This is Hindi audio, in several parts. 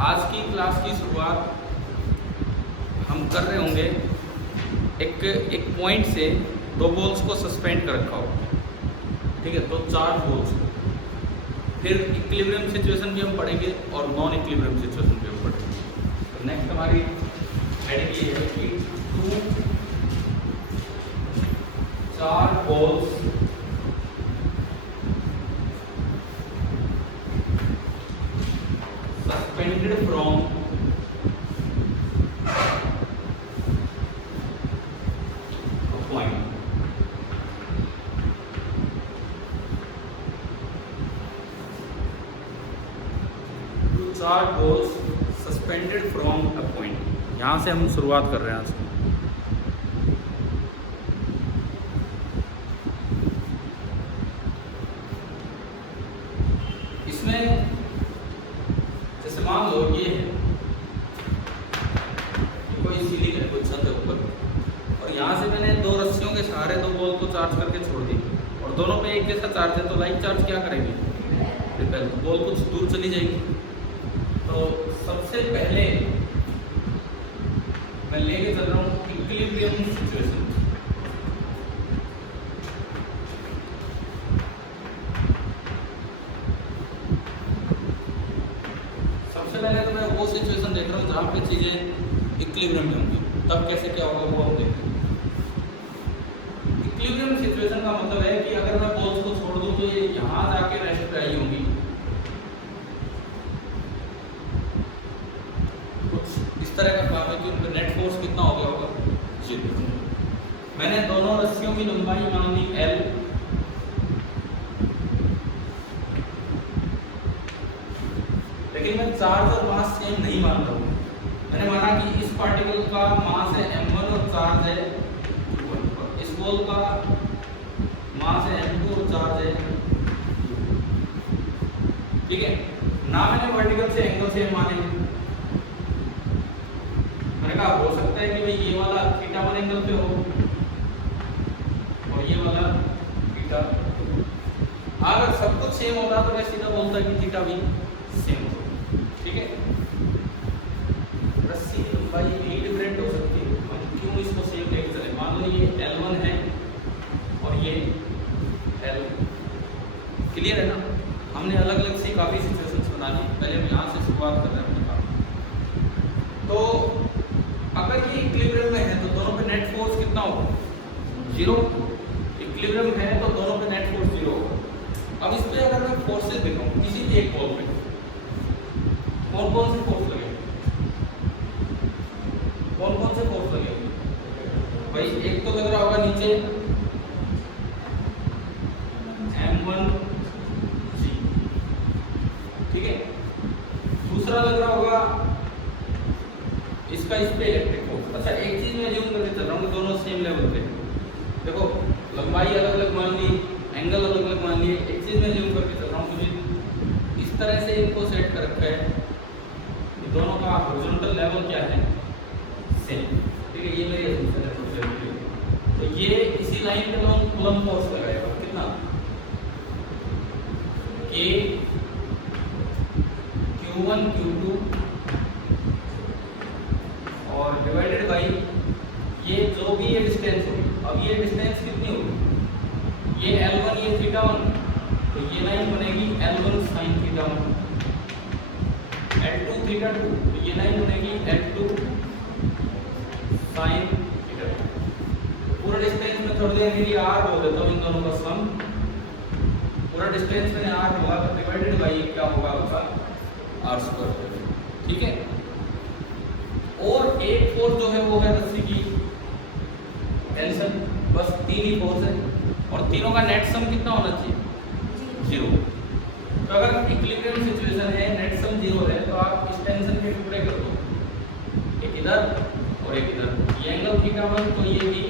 आज की क्लास की शुरुआत हम कर रहे होंगे एक पॉइंट से दो बॉल्स को सस्पेंड कर रखा हो, ठीक है। तो चार बॉल्स, फिर इक्विलिब्रियम सिचुएशन भी हम पढ़ेंगे और नॉन इक्विलिब्रियम सिचुएशन भी हम पढ़ेंगे। तो नेक्स्ट हमारी हेडिंग ये है कि चार balls suspended from a point. चार balls suspended from a point. यहाँ से हम शुरुआत कर रहे हैं आज। इसमें जैसे मान लो ये है, कोई सीलिंग है, कोई छत है ऊपर, और यहाँ से मैंने दो रस्सियों के सहारे दो बॉल को चार्ज करके छोड़ दी और दोनों पे एक जैसा चार्ज है, तो लाइक चार्ज क्या करेगी, रिपेल, तो बॉल कुछ दूर चली जाएगी। तो सबसे पहले मैं लेके चल रहा हूँ इक्विलिब्रियम सिचुएशन। सबसे पहले तो मैं वो सिचुएशन देख रहा हूँ जहाँ पे चीजें इक्विलिब्रियम में होंगी, तब कैसे क्या होगा वो हम देखेंगे। इक्विलिब्रियम सिचुएशन का मतलब है कि अगर मैं बॉल्स को छोड़ दूँ तो ये यहाँ जाके रेस्ट पे आई होंगी, इस तरह का काम है कि उनका नेट फोर्स कितना हो गया होगा, 0। मैंने दोनों रस्सियों की लंबाई मान ली L, लेकिन मैं चार्ज और मास सेम नहीं मान रहा हूँ। मैंने माना कि इस पार्टिकल का मास है m1 और चार्ज है q1, और इस बॉल का मास है m2 और चार्ज है, ठीक है ना। मैंने वर्टिकल से एंगल सेम माने, मैंने कहा हो सकता है कि भाई ये वाला θ1 एंगल पे हो और ये वाला θ। अगर सब कुछ सेम होता तो मैं सीधा बोलता कि θ भी सेम हो, ठीक है। रस्सी की लंबाई भी डिफरेंट हो सकती है, हम क्यों इसको सेम लेके चले। मान लो ये L1 है और ये L, क्लियर है ना। हमने अलग अलग सी काफी सिचुएशंस बना ली, पहले हम यहाँ से शुरुआत कर रहे हैं अपने काम। तो अगर ये इक्विलिब्रियम में है तो दोनों पे नेट फोर्स कितना होगा, 0। इक्विलिब्रियम है तो दोनों पे नेट फोर्स 0 होगा। अब इस पे अगर मैं फोर्सेस दिखाऊं किसी भी एक बॉल पे, कौन कौन से फोर्स लगेंगे, कौन कौन से फोर्स लगेंगे भाई। एक तो लग रहा होगा नीचे m1g, ठीक है। दूसरा लग रहा होगा इसका इस पे इलेक्ट्रिक फोर्स। अच्छा एक चीज मैं ज्यूम करके चल रहा हूँ, दोनों सेम लेवल पे, देखो लंबाई अलग अलग मान ली, एंगल अलग अलग मान लिए। एक चीज मैं ज्यूम करके चल रहा हूँ, मुझे इस तरह से इनको सेट कर रखा है कि दोनों का हॉरिजॉन्टल लेवल क्या है, सेम, ठीक है। ये मेरी असम्पशन है। तो ये इसी लाइन पे हम कूलम्ब फोर्स लगाएगा कितना, K Q1 Q2 और डिवाइडेड बाई ये जो भी ये डिस्टेंस होगी। अब ये डिस्टेंस कितनी होगी, ये L1 ये θ1, तो ये लाइन बनेगी L1 sin θ1, L2 θ2, तो ये लाइन बनेगी L2 sin θ2। पूरा डिस्टेंस में थोड़ी देर मेरी R बोल देता हूँ, इन दोनों का सम। पूरा डिस्टेंस मैंने R बोला तो डिवाइडेड बाई क्या होगा आपका r², ठीक है। और एक फोर्स जो है वो है रस्सी की टेंशन, बस 3 ही फोर्स है और तीनों का नेट सम कितना होना चाहिए, 0। तो अगर इक्विलिब्रियम सिचुएशन है, नेट सम 0 है, तो आप इस टेंशन के टुकड़े कर दो, एक इधर और एक इधर। ये एंगल θ1 तो ये भी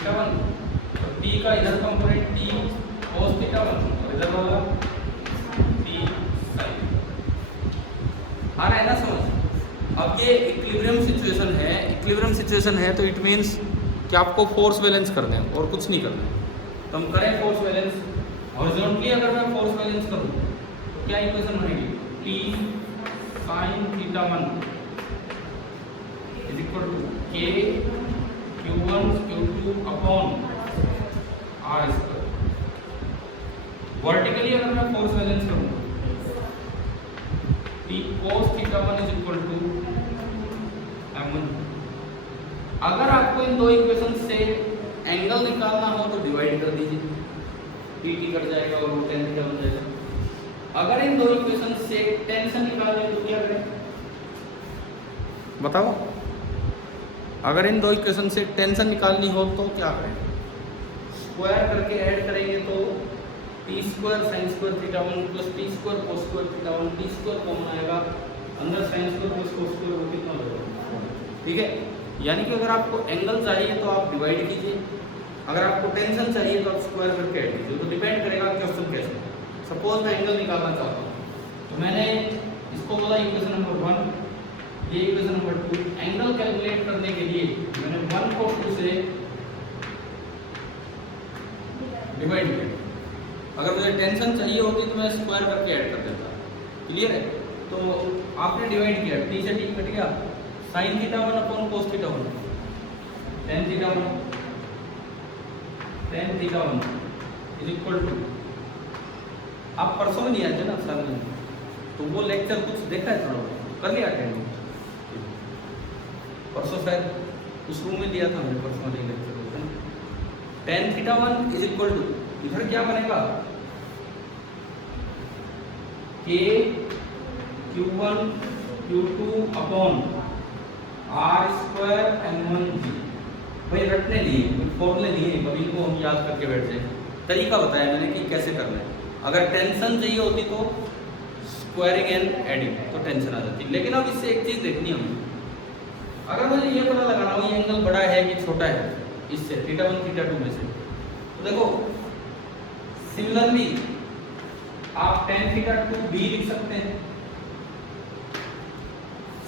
θ1, तो T का इधर कंपोनेंट T cos θ1 और इधर वाला T sin। आ रहा है ना समझ। अब ये इक्विलिब्रियम सिचुएशन है, इक्विलिब्रियम सिचुएशन है तो इट मीन्स कि आपको फोर्स बैलेंस करना है और कुछ नहीं करना है। तो हम करें फोर्स बैलेंस। हॉरिजॉन्टली अगर मैं फोर्स बैलेंस करूं तो क्या इक्वेशन बनेगी, T sine theta 1 is equal to K Q1 Q2 upon r square. Vertically अगर मैं फोर्स बैलेंस करूँ P cos theta 1 is equal to M1। अगर आपको इन दो इक्वेशन से एंगल निकालना हो तो डिवाइड कर दीजिए, PT कट जाएगा और tan थीटा बन जाएगा। अगर इन दो इक्वेशन से टेंशन निकालनी हो तो क्या करें बताओ? अगर इन दो इक्वेशन से टेंशन निकालनी हो तो क्या करें? स्क्वायर करके ऐड करेंगे तो T square sine square theta 1 plus T square cos square theta 1, T square common आएगा, अंदर sine square plus cos square वो कितना होगा? ठीक है, यानी कि अगर आपको एंगल चाहिए तो आप डिवाइड कीजिए, अगर आपको टेंशन चाहिए तो आप स्क्वायर करके ऐड कीजिए। तो डिपेंड करेगा क्वेश्चन कैसे। सपोज मैं एंगल निकालना चाहता हूँ तो मैंने इसको बोला इक्वेशन नंबर 1, ये इक्वेशन नंबर 2। एंगल कैलकुलेट करने के लिए मैंने 1 को 2 से डिवाइड किया। अगर मुझे टेंशन चाहिए होती तो मैं स्क्वायर करके ऐड कर देता। क्लियर है? तो आपने डिवाइड किया, टी से टी कट गया, sine theta 1 upon cos theta 1, tan theta 1 is equal to, आप परसों में नहीं आते ना सर में, तो वो लेक्चर कुछ देखा है थोड़ा कर लिया अटेंड? परसों शायद उस रूम में दिया था हमने, परसों वाले lecture. tan theta 1 is equal to, इधर क्या बनेगा? K Q1 Q2 upon r square M1G। भाई रटने लिए, फॉर्मूले लिए, कभी इनको हम याद करके बैठ जाए। तरीका बताया मैंने कि कैसे करना है। अगर टेंशन चाहिए होती तो स्क्वायरिंग एंड एडिंग तो टेंशन आ जाती। लेकिन अब इससे एक चीज़ देखनी होगी, अगर मुझे ये पता लगाना हो ये एंगल बड़ा है कि छोटा है इससे, थीटा 1 थीटा 2 में से, तो देखो सिमिलरली आप tan थीटा 2 भी लिख सकते हैं।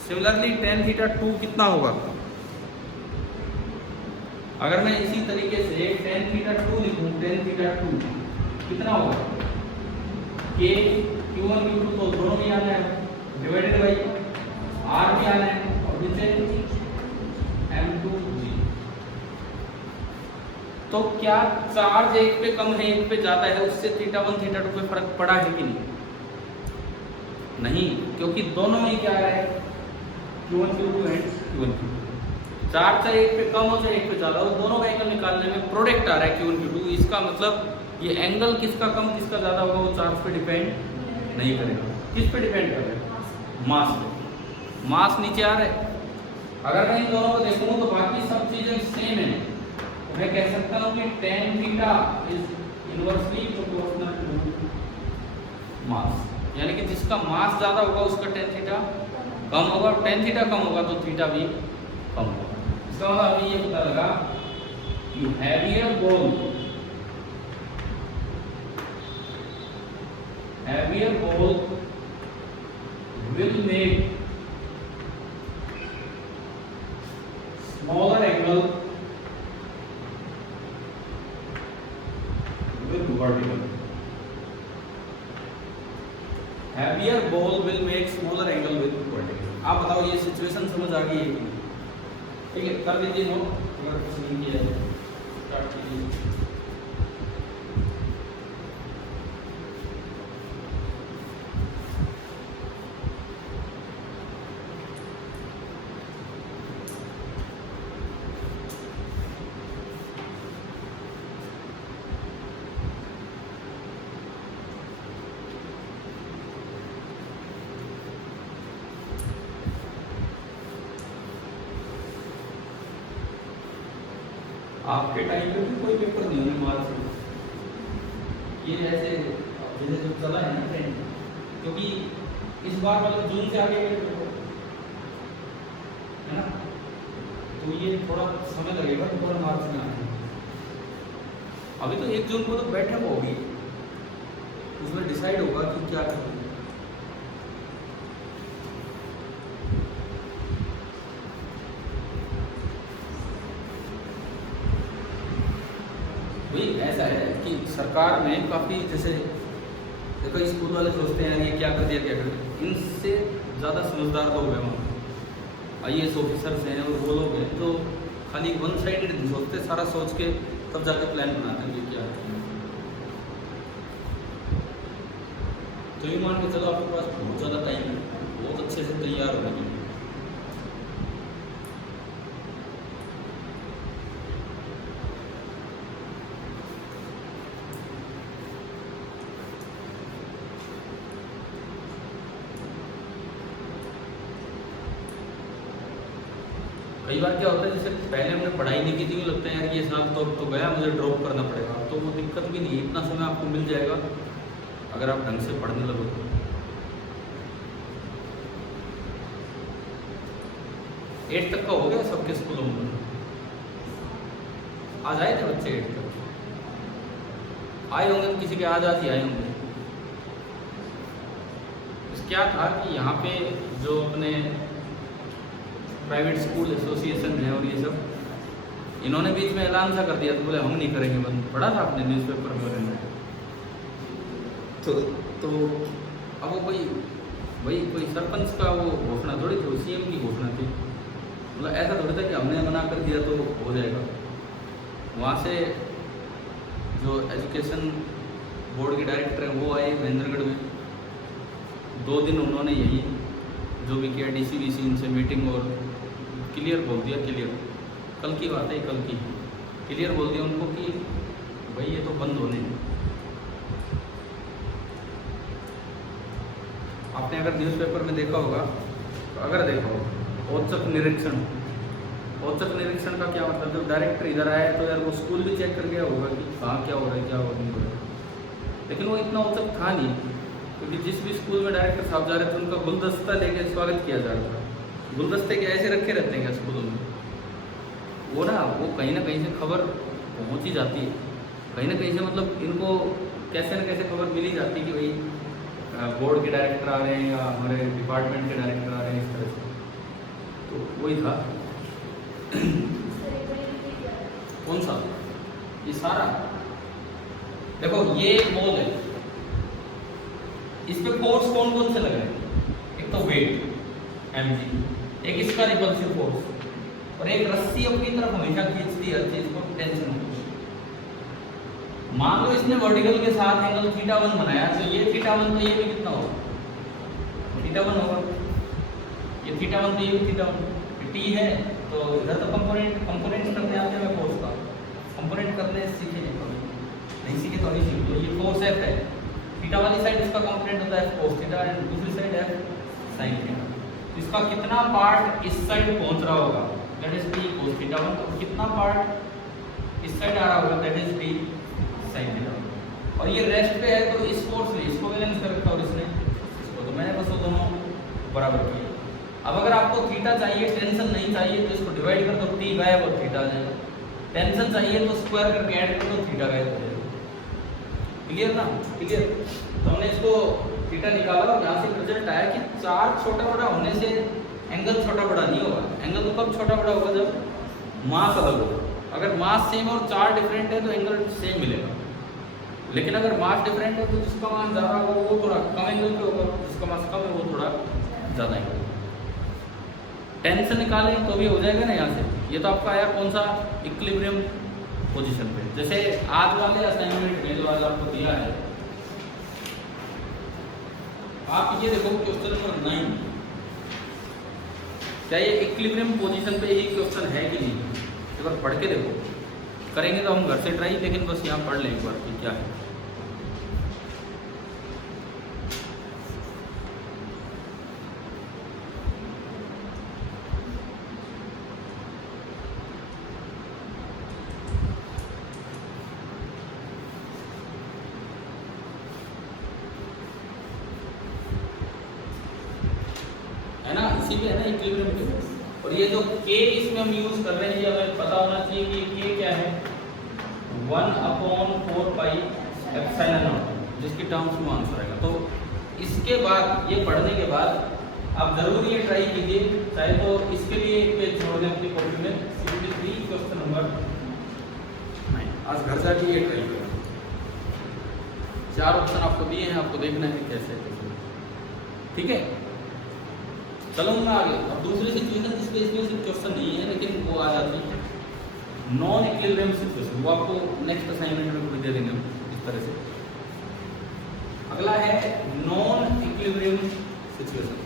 सिमिलरली tan थीटा 2 कितना होगा? अगर मैं इसी तरीके से tan थीटा 2 लिखूं, tan थीटा 2 कितना होगा? K Q1 Q2 तो दोनों में आना है, डिवाइडेड बाई R भी आना है, और नीचे M2G। तो क्या चार्ज एक पे कम है एक पे ज्यादा है, उससे थीटा 1 थीटा 2 पे फर्क पड़ा है कि नहीं? नहीं, क्योंकि दोनों में क्या है? Q1 Q2 and Q1 Q2। Charge चाहे एक पे कम हो चाहे एक पे ज्यादा हो, दोनों का एंगल निकालने में प्रोडक्ट आ रहा है Q1 Q2। इसका मतलब ये एंगल किसका कम किसका ज्यादा होगा वो चार्ज पे डिपेंड नहीं करेगा। किस पे डिपेंड कर रहा है? मास पे। मास नीचे आ रहा है। अगर मैं इन दोनों को देखूं तो बाकी सब चीजें सेम है, मैं कह सकता हूं कि tan theta is inversely proportional to mass, यानी कि जिसका मास ज्यादा होगा उसका tan थीटा कम होगा, tan थीटा कम होगा तो थीटा भी कम होगा। इसका मतलब अभी ये पता लगा कि heavier ball will make smaller angle with vertical. Heavier ball will make smaller angle with vertical. आप बताओ ये सिचुएशन समझ आ गई है कि नहीं? ठीक है, कर लीजिए नोट, अगर कुछ नहीं किया है स्टार्ट कीजिए। आपके टाइम पे भी कोई पेपर नहीं होने मार्च में, ये जैसे जो चला है ना ट्रेंड, क्योंकि इस बार मतलब जून से आगे पेपर है ना, तो ये थोड़ा समय लगेगा तो पूरा मार्च में आने। अभी तो 1 जून को तो बैठक होगी, उसमें डिसाइड होगा कि क्या करना। भाई ऐसा है कि सरकार में काफ़ी जैसे देखो स्कूल वाले सोचते हैं ये क्या कर दिया क्या कर दिया, इनसे ज़्यादा समझदार लोग हैं वहाँ, IAS ऑफिसर्स हैं और वो लोग हैं तो खाली वन साइडेड नहीं सोचते, सारा सोच के तब जाके प्लान बनाते हैं कि क्या है। तो ये मान के चलो आपके पास बहुत ज़्यादा टाइम है, बहुत अच्छे से तैयार हो गए। कई बार क्या होता है जैसे पहले हमने पढ़ाई नहीं की थी, लगता है यार ये साल तो गया, मुझे ड्रॉप करना पड़ेगा, तो वो दिक्कत भी नहीं है, इतना समय आपको मिल जाएगा अगर आप ढंग से पढ़ने लगो तो। 8 तक का हो गया सबके स्कूलों में, आज आए थे बच्चे 8 तक आए होंगे, किसी के आज ही आए होंगे। क्या था कि यहाँ पे जो अपने प्राइवेट स्कूल एसोसिएशन है और ये सब, इन्होंने बीच में ऐलान सा कर दिया, तो बोले हम नहीं करेंगे बंद। पढ़ा था आपने न्यूज़पेपर में? तो अब वो कोई सरपंच का वो घोषणा थोड़ी थी, CM की घोषणा थी, मतलब ऐसा थोड़ी था कि हमने मना कर दिया तो हो जाएगा। वहाँ से जो एजुकेशन बोर्ड के डायरेक्टर हैं वो आए महेंद्रगढ़ में, 2 दिन उन्होंने यही जो भी किया, DC-VC इनसे मीटिंग और क्लियर बोल दिया, क्लियर कल की बात है, कल की क्लियर बोल दिया उनको कि भाई ये तो बंद होने। आपने अगर न्यूज़पेपर में देखा होगा, तो अगर देखा होगा औचक निरीक्षण का क्या मतलब, जब डायरेक्टर इधर आया तो यार वो स्कूल भी चेक कर गया होगा कि कहाँ क्या हो रहा है, क्या हो नहीं हो रहा है, लेकिन वो इतना औचक था नहीं, क्योंकि जिस भी स्कूल में डायरेक्टर साहब जा रहे थे उनका गुलदस्ता लेके स्वागत किया जा रहा था। गुलदस्ते के ऐसे रखे रहते हैं क्या स्कूलों में? वो कहीं ना कहीं से खबर पहुंच ही जाती है, कहीं ना कहीं से, मतलब इनको कैसे न कैसे खबर मिल ही जाती है कि भाई बोर्ड के डायरेक्टर आ रहे हैं या हमारे डिपार्टमेंट के डायरेक्टर आ रहे हैं, इस तरह से। तो वही था। कौन सा? ये सारा देखो, ये एक बॉल है, इस पे फोर्स कौन कौन से लग रहे हैं? एक तो वेट mg, एक इसका रिपल्सिव फोर्स, और एक रस्सी अपनी तरफ हमेशा खींचती है हर चीज को, टेंशन। मान लो इसने वर्टिकल के साथ एंगल θ1 बनाया, तो ये θ1 तो ये भी कितना होगा? θ1 होगा। ये θ1 तो ये भी θ1, t है तो इधर तो कंपोनेंट करने आते हैं फोर्स का, कंपोनेंट करने सीखे नहीं सीखे तो नहीं सीखे। तो ये फोर्स F है, थीटा वाली साइड इसका कंपोनेंट होता है cos थीटा एंड दूसरी साइड है sin थीटा। इसका कितना पार्ट इस साइड पहुंच रहा होगा, that is p cos theta 1, और कितना पार्ट इस साइड आ रहा होगा, that is p sin theta 1। और ये रेस्ट पे है तो इस फोर्स ने इसको बैलेंस कर रखा और इसने इसको, तो मैंने बस वो दोनों बराबर किए। अब अगर आपको थीटा चाहिए, टेंशन नहीं चाहिए, तो इसको डिवाइड कर दो, t गायब और थीटा आ जाएगा। टेंशन चाहिए तो स्क्वायर करके ऐड कर दो, थीटा गायब हो जाएगा। क्लियर ना? क्लियर। तो हमने इसको थीटा निकाला और यहाँ से रिजल्ट आया कि 4 छोटा बड़ा होने से एंगल छोटा बड़ा नहीं होगा। एंगल तो कब छोटा बड़ा होगा? जब मास अलग होगा। अगर मास सेम और 4 डिफरेंट है तो एंगल सेम मिलेगा, लेकिन अगर मास डिफरेंट है तो जिसका मास ज़्यादा होगा वो थोड़ा कम एंगल पे होगा, जिसका मास कम है वो थोड़ा ज़्यादा एंगल। टेंशन निकालें तो भी हो जाएगा ना यहाँ से। ये तो आपका आया कौन सा? इक्विलिब्रियम पोजीशन पे। जैसे आज वाले असाइनमेंट में जो आज आपको दिया है, आप ये देखो क्वेश्चन नंबर 9, क्या ये इक्विलिब्रियम पोजीशन पे ही क्वेश्चन है कि नहीं? एक बार पढ़ के देखो। करेंगे तो हम घर से ट्राई, लेकिन बस यहाँ पढ़ लें एक बार कि क्या है। इसी पे है ना इक्विलिब्रियम पे। और ये जो k इसमें हम यूज कर रहे हैं, ये हमें पता होना चाहिए कि k क्या है, 1/4 पाई एप्सिलॉन नॉट, जिसकी टर्म्स में आंसर आएगा। तो इसके बाद, ये पढ़ने के बाद आप जरूर ये ट्राई कीजिए, चाहे तो इसके लिए एक पेज छोड़ दें अपनी कॉपी में, 63 क्वेश्चन नंबर 9। आज घर जाके ये ट्राई करें। 4 ऑप्शन आपको दिए हैं, आपको देखना है कि कैसे है। ठीक है, चलो मैं आगे। अब दूसरी सिचुएशन जिसपे इसमें क्वेश्चन नहीं है लेकिन वो आ जाती है नॉन इक्विलिब्रियम सिचुएशन, वो आपको नेक्स्ट असाइनमेंट में भी दे देंगे इस तरह से। अगला है non equilibrium situation.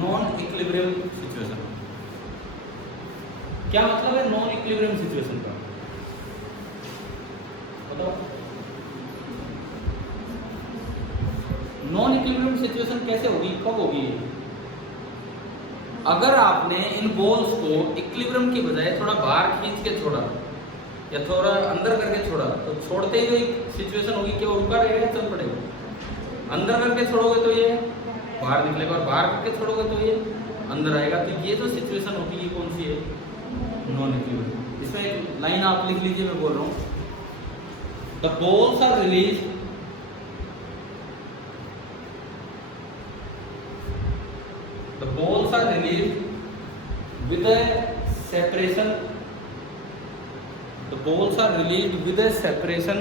Non equilibrium situation क्या मतलब है? नॉन इक्विलिब्रियम सिचुएशन का बताओ। नॉन इक्विलिब्रियम सिचुएशन कैसे होगी, कब होगी? अगर आपने इन बॉल्स को इक्विलिब्रियम की बजाय थोड़ा बाहर खींच के छोड़ा या थोड़ा अंदर करके छोड़ा, तो छोड़ते ही जो एक सिचुएशन होगी कि वो रुका रहेगा या चल पड़ेगा। अंदर करके छोड़ोगे तो ये बाहर निकलेगा और बाहर करके छोड़ोगे तो ये अंदर आएगा। तो ये जो सिचुएशन होगी ये कौन सी है? Non equilibrium. इसमें एक लाइन आप लिख लीजिए, मैं बोल रहा हूँ। The balls are release with a separation. The balls are released with a separation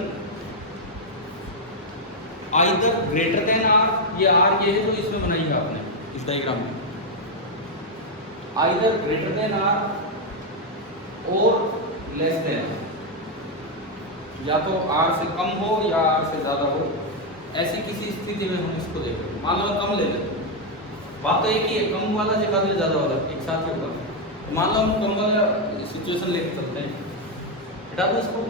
either greater than r, ये r ये है जो इसमें बनाई है आपने इस डायग्राम में, either greater than r or less than, या तो r से कम हो या r से ज्यादा हो, ऐसी किसी स्थिति में हम इसको देख रहे हैं। मान लो कम ले लें, बात तो एक ही है, कम वाला से ज्यादा वाला एक साथ ही होगा। तो मान लो हम कम वाला सिचुएशन लेके चलते हैं, हटा दो इसको।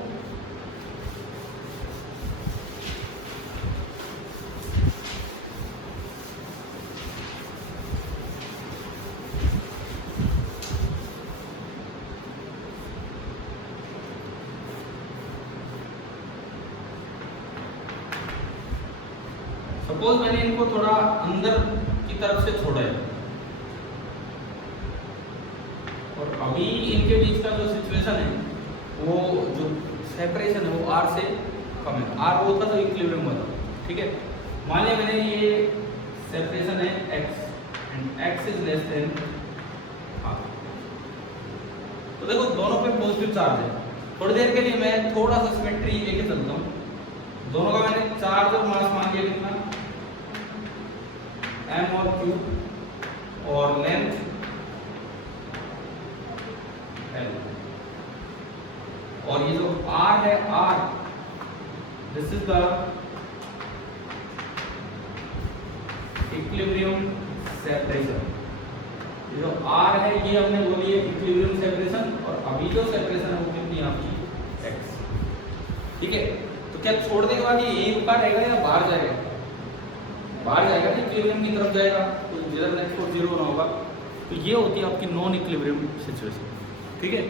सपोज मैंने इनको थोड़ा अंदर की तरफ से छोड़ा है और अभी इनके बीच का जो सिचुएशन है वो जो सेपरेशन है वो r से कम है। r वो था तो इक्विलिब्रियम वाला, ठीक है। मान लिया मैंने ये सेपरेशन है x and x is less than r, तो देखो दोनों पे पॉजिटिव चार्ज है। थोड़ी देर के लिए मैं थोड़ा सा सिमेट्री लेके चलता हूँ। दोनों का मैंने चार्ज और मास मान लिया कितना, m और q, और लेंथ l, और ये जो r है r, this is the equilibrium separation. ये जो r है ये हमने बोली है इक्विलिब्रियम सेपरेशन, और अभी जो सेपरेशन है वो कितनी है आपकी x, ठीक है। तो क्या छोड़ने के बाद ये यही रुका रहेगा या बाहर जाएगा? बाहर जाएगा, इक्विलिब्रियम की तरफ जाएगा, तो जिधर नेक्स्ट को जीरो होना होगा। तो ये होती है आपकी नॉन इक्विलिब्रियम सिचुएशन, ठीक है।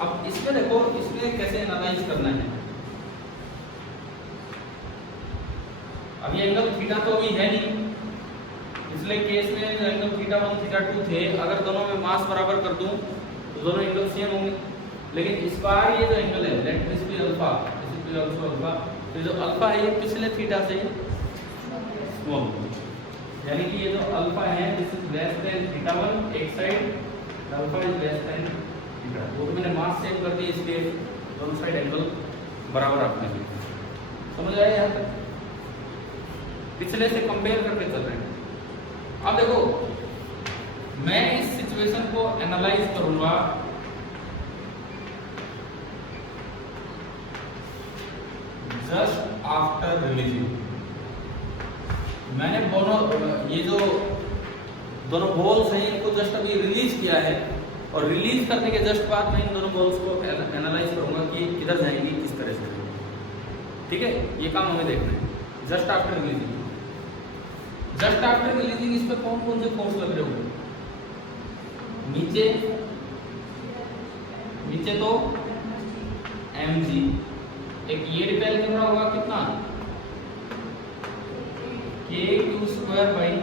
अब इसमें देखो, इसमें कैसे एनालाइज करना है। अब ये एंगल थीटा तो अभी है नहीं, इसलिए केस में जो एंगल थीटा 1 थीटा 2 थे, अगर दोनों में मास बराबर कर दूं तो दोनों एंगल सेम होंगे। लेकिन इस बार ये जो एंगल है, let this be alpha, this is also alpha, तो जो अल्फा है ये पिछले थीटा से स्मॉल, यानी कि ये जो अल्फा है this is less than theta 1 एक side, alpha is less than theta. वो तो मैंने मास सेव कर दी, इसलिए दोनों साइड एंगल बराबर रखने के लिए। समझ आया यहाँ तक? पिछले से कंपेयर करके चल रहे हैं। अब देखो, मैं इस सिचुएशन को एनालाइज करूंगा जस्ट आफ्टर रिलीजिंग। मैंने ये जो दोनों बॉल्स हैं इनको जस्ट अभी रिलीज किया है, और रिलीज करने के जस्ट बाद मैं इन दोनों बॉल्स को एनालाइज करूंगा कि किधर जाएंगी, किस तरह से, ठीक है। ये काम हमें देखना है just after releasing. Just after releasing इस पे कौन कौन से फोर्स लग रहे होंगे? नीचे तो mg, एक ये रिपेल कर रहा होगा कितना, k² बाई,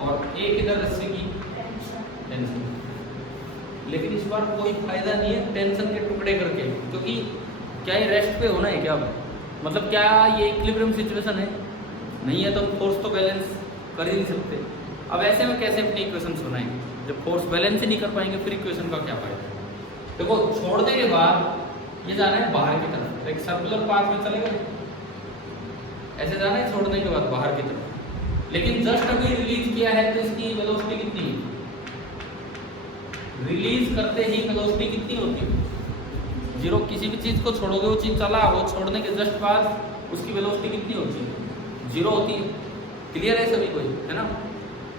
और एक इधर रस्सी की टेंशन। लेकिन इस बार कोई फायदा नहीं है टेंशन के टुकड़े करके, क्योंकि क्या ये रेस्ट पे होना है क्या? मतलब क्या ये इक्विलिब्रियम सिचुएशन है? नहीं है, तो फोर्स तो बैलेंस कर ही नहीं सकते। अब ऐसे में कैसे अपनी इक्वेशन सुनाएंगे? जब फोर्स बैलेंस ही नहीं कर पाएंगे फिर इक्वेशन का क्या फायदा? देखो छोड़ने के बाद ये जाना है बाहर की तरफ, एक सर्कुलर पाथ में चलेगा, ऐसे जाना है छोड़ने के बाद बाहर की तरफ। लेकिन जस्ट अभी रिलीज किया है तो इसकी वेलोसिटी कितनी है? रिलीज करते ही वेलोसिटी कितनी होती है? 0। किसी भी चीज को छोड़ोगे वो चीज चला, वो छोड़ने के जस्ट बाद उसकी वेलोसिटी कितनी होती है? 0 होती है। क्लियर है सभी कोई, है ना?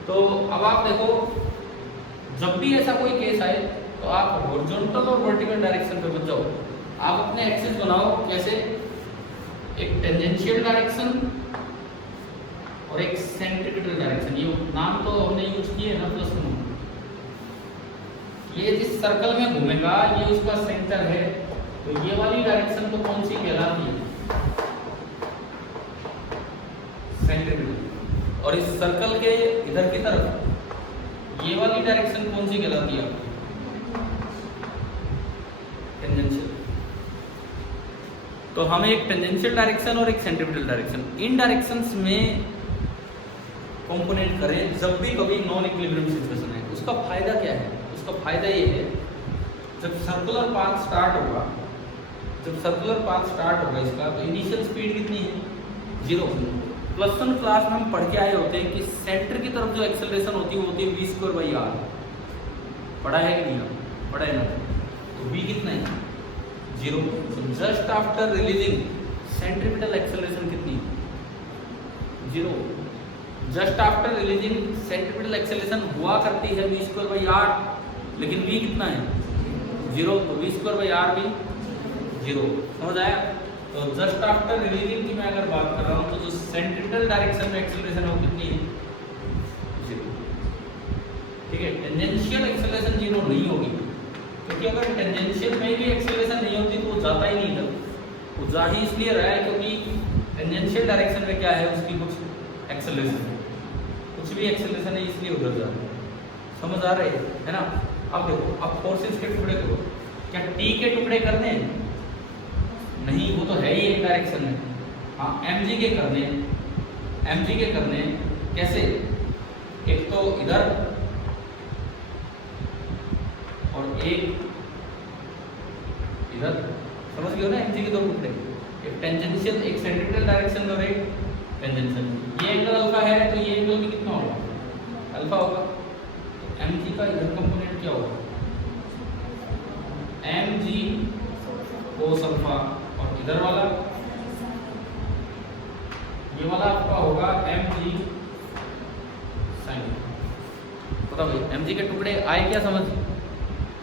तो अब आप देखो, जब भी ऐसा कोई केस आए तो आप हॉरिजॉन्टल और वर्टिकल डायरेक्शन पे मत जाओ, आप अपने एक्सिस बनाओ। कैसे? एक टेंजेंशियल डायरेक्शन और एक सेंट्रिपिटल डायरेक्शन। ये नाम तो हमने यूज किए ना प्लस में। ये जिस सर्कल में घूमेगा ये उसका सेंटर है, तो ये वाली डायरेक्शन तो कौन सी कहलाती है? सेंट्रिपिटल। और इस सर्कल के इधर की तरफ ये वाली डायरेक्शन कौन सी कहलाती है? टेंजेंशियल। तो हमें एक टेंजेंशियल डायरेक्शन और एक सेंट्रिपिटल डायरेक्शन, इन डायरेक्शंस में कंपोनेंट करें जब भी कभी नॉन इक्विलिब्रियम सिचुएशन है। उसका फायदा क्या है? उसका फायदा ये है, जब सर्कुलर पाथ स्टार्ट होगा, इसका तो इनिशियल स्पीड कितनी है? 0। +1 क्लास में हम पढ़ के आए होते हैं कि सेंटर की तरफ जो एक्सेलरेशन होती है वो होती है v²/r। पढ़ा है कि नहीं? पढ़ा है ना? तो v कितना है? 0। तो just after releasing centripetal acceleration कितनी है? 0। Just after releasing centripetal acceleration हुआ करती है v²/r, लेकिन v कितना है? 0। तो v²/r भी 0। समझ आया? तो जस्ट आफ्टर रिलीजिंग की मैं अगर बात कर रहा हूँ तो जो सेंट्रिपिटल डायरेक्शन में एक्सेलरेशन है वो कितनी है? 0। ठीक है। टेंजेंशियल एक्सेलरेशन 0 नहीं होगी, क्योंकि अगर टेंजेंशियल में भी एक्सेलरेशन नहीं होती तो वो जाता ही नहीं था। वो जा ही इसलिए रहा है क्योंकि टेंजेंशियल डायरेक्शन में क्या है? उसकी कुछ एक्सेलरेशन, कुछ भी एक्सेलरेशन है इसलिए उधर जा रहा है। समझ आ रही है ना? अब देखो, अब फोर्सेस के टुकड़े करो, क्या टी के टुकड़े करने हैं? नहीं, वो तो है ही एक डायरेक्शन में। हाँ, mg के करने कैसे? एक तो इधर और एक इधर। समझ गए हो ना? mg के 2 टुकड़े, एक टेंजेंशियल, एक सेंट्रिपिटल डायरेक्शन में और एक टेंजेंशियल। ये एंगल अल्फा है तो ये एंगल भी कितना होगा? अल्फा होगा। तो mg का इधर कंपोनेंट क्या होगा? mg cos अल्फा, और इधर वाला ये वाला आपका होगा mg sin। पता भाई mg के टुकड़े आए क्या? समझ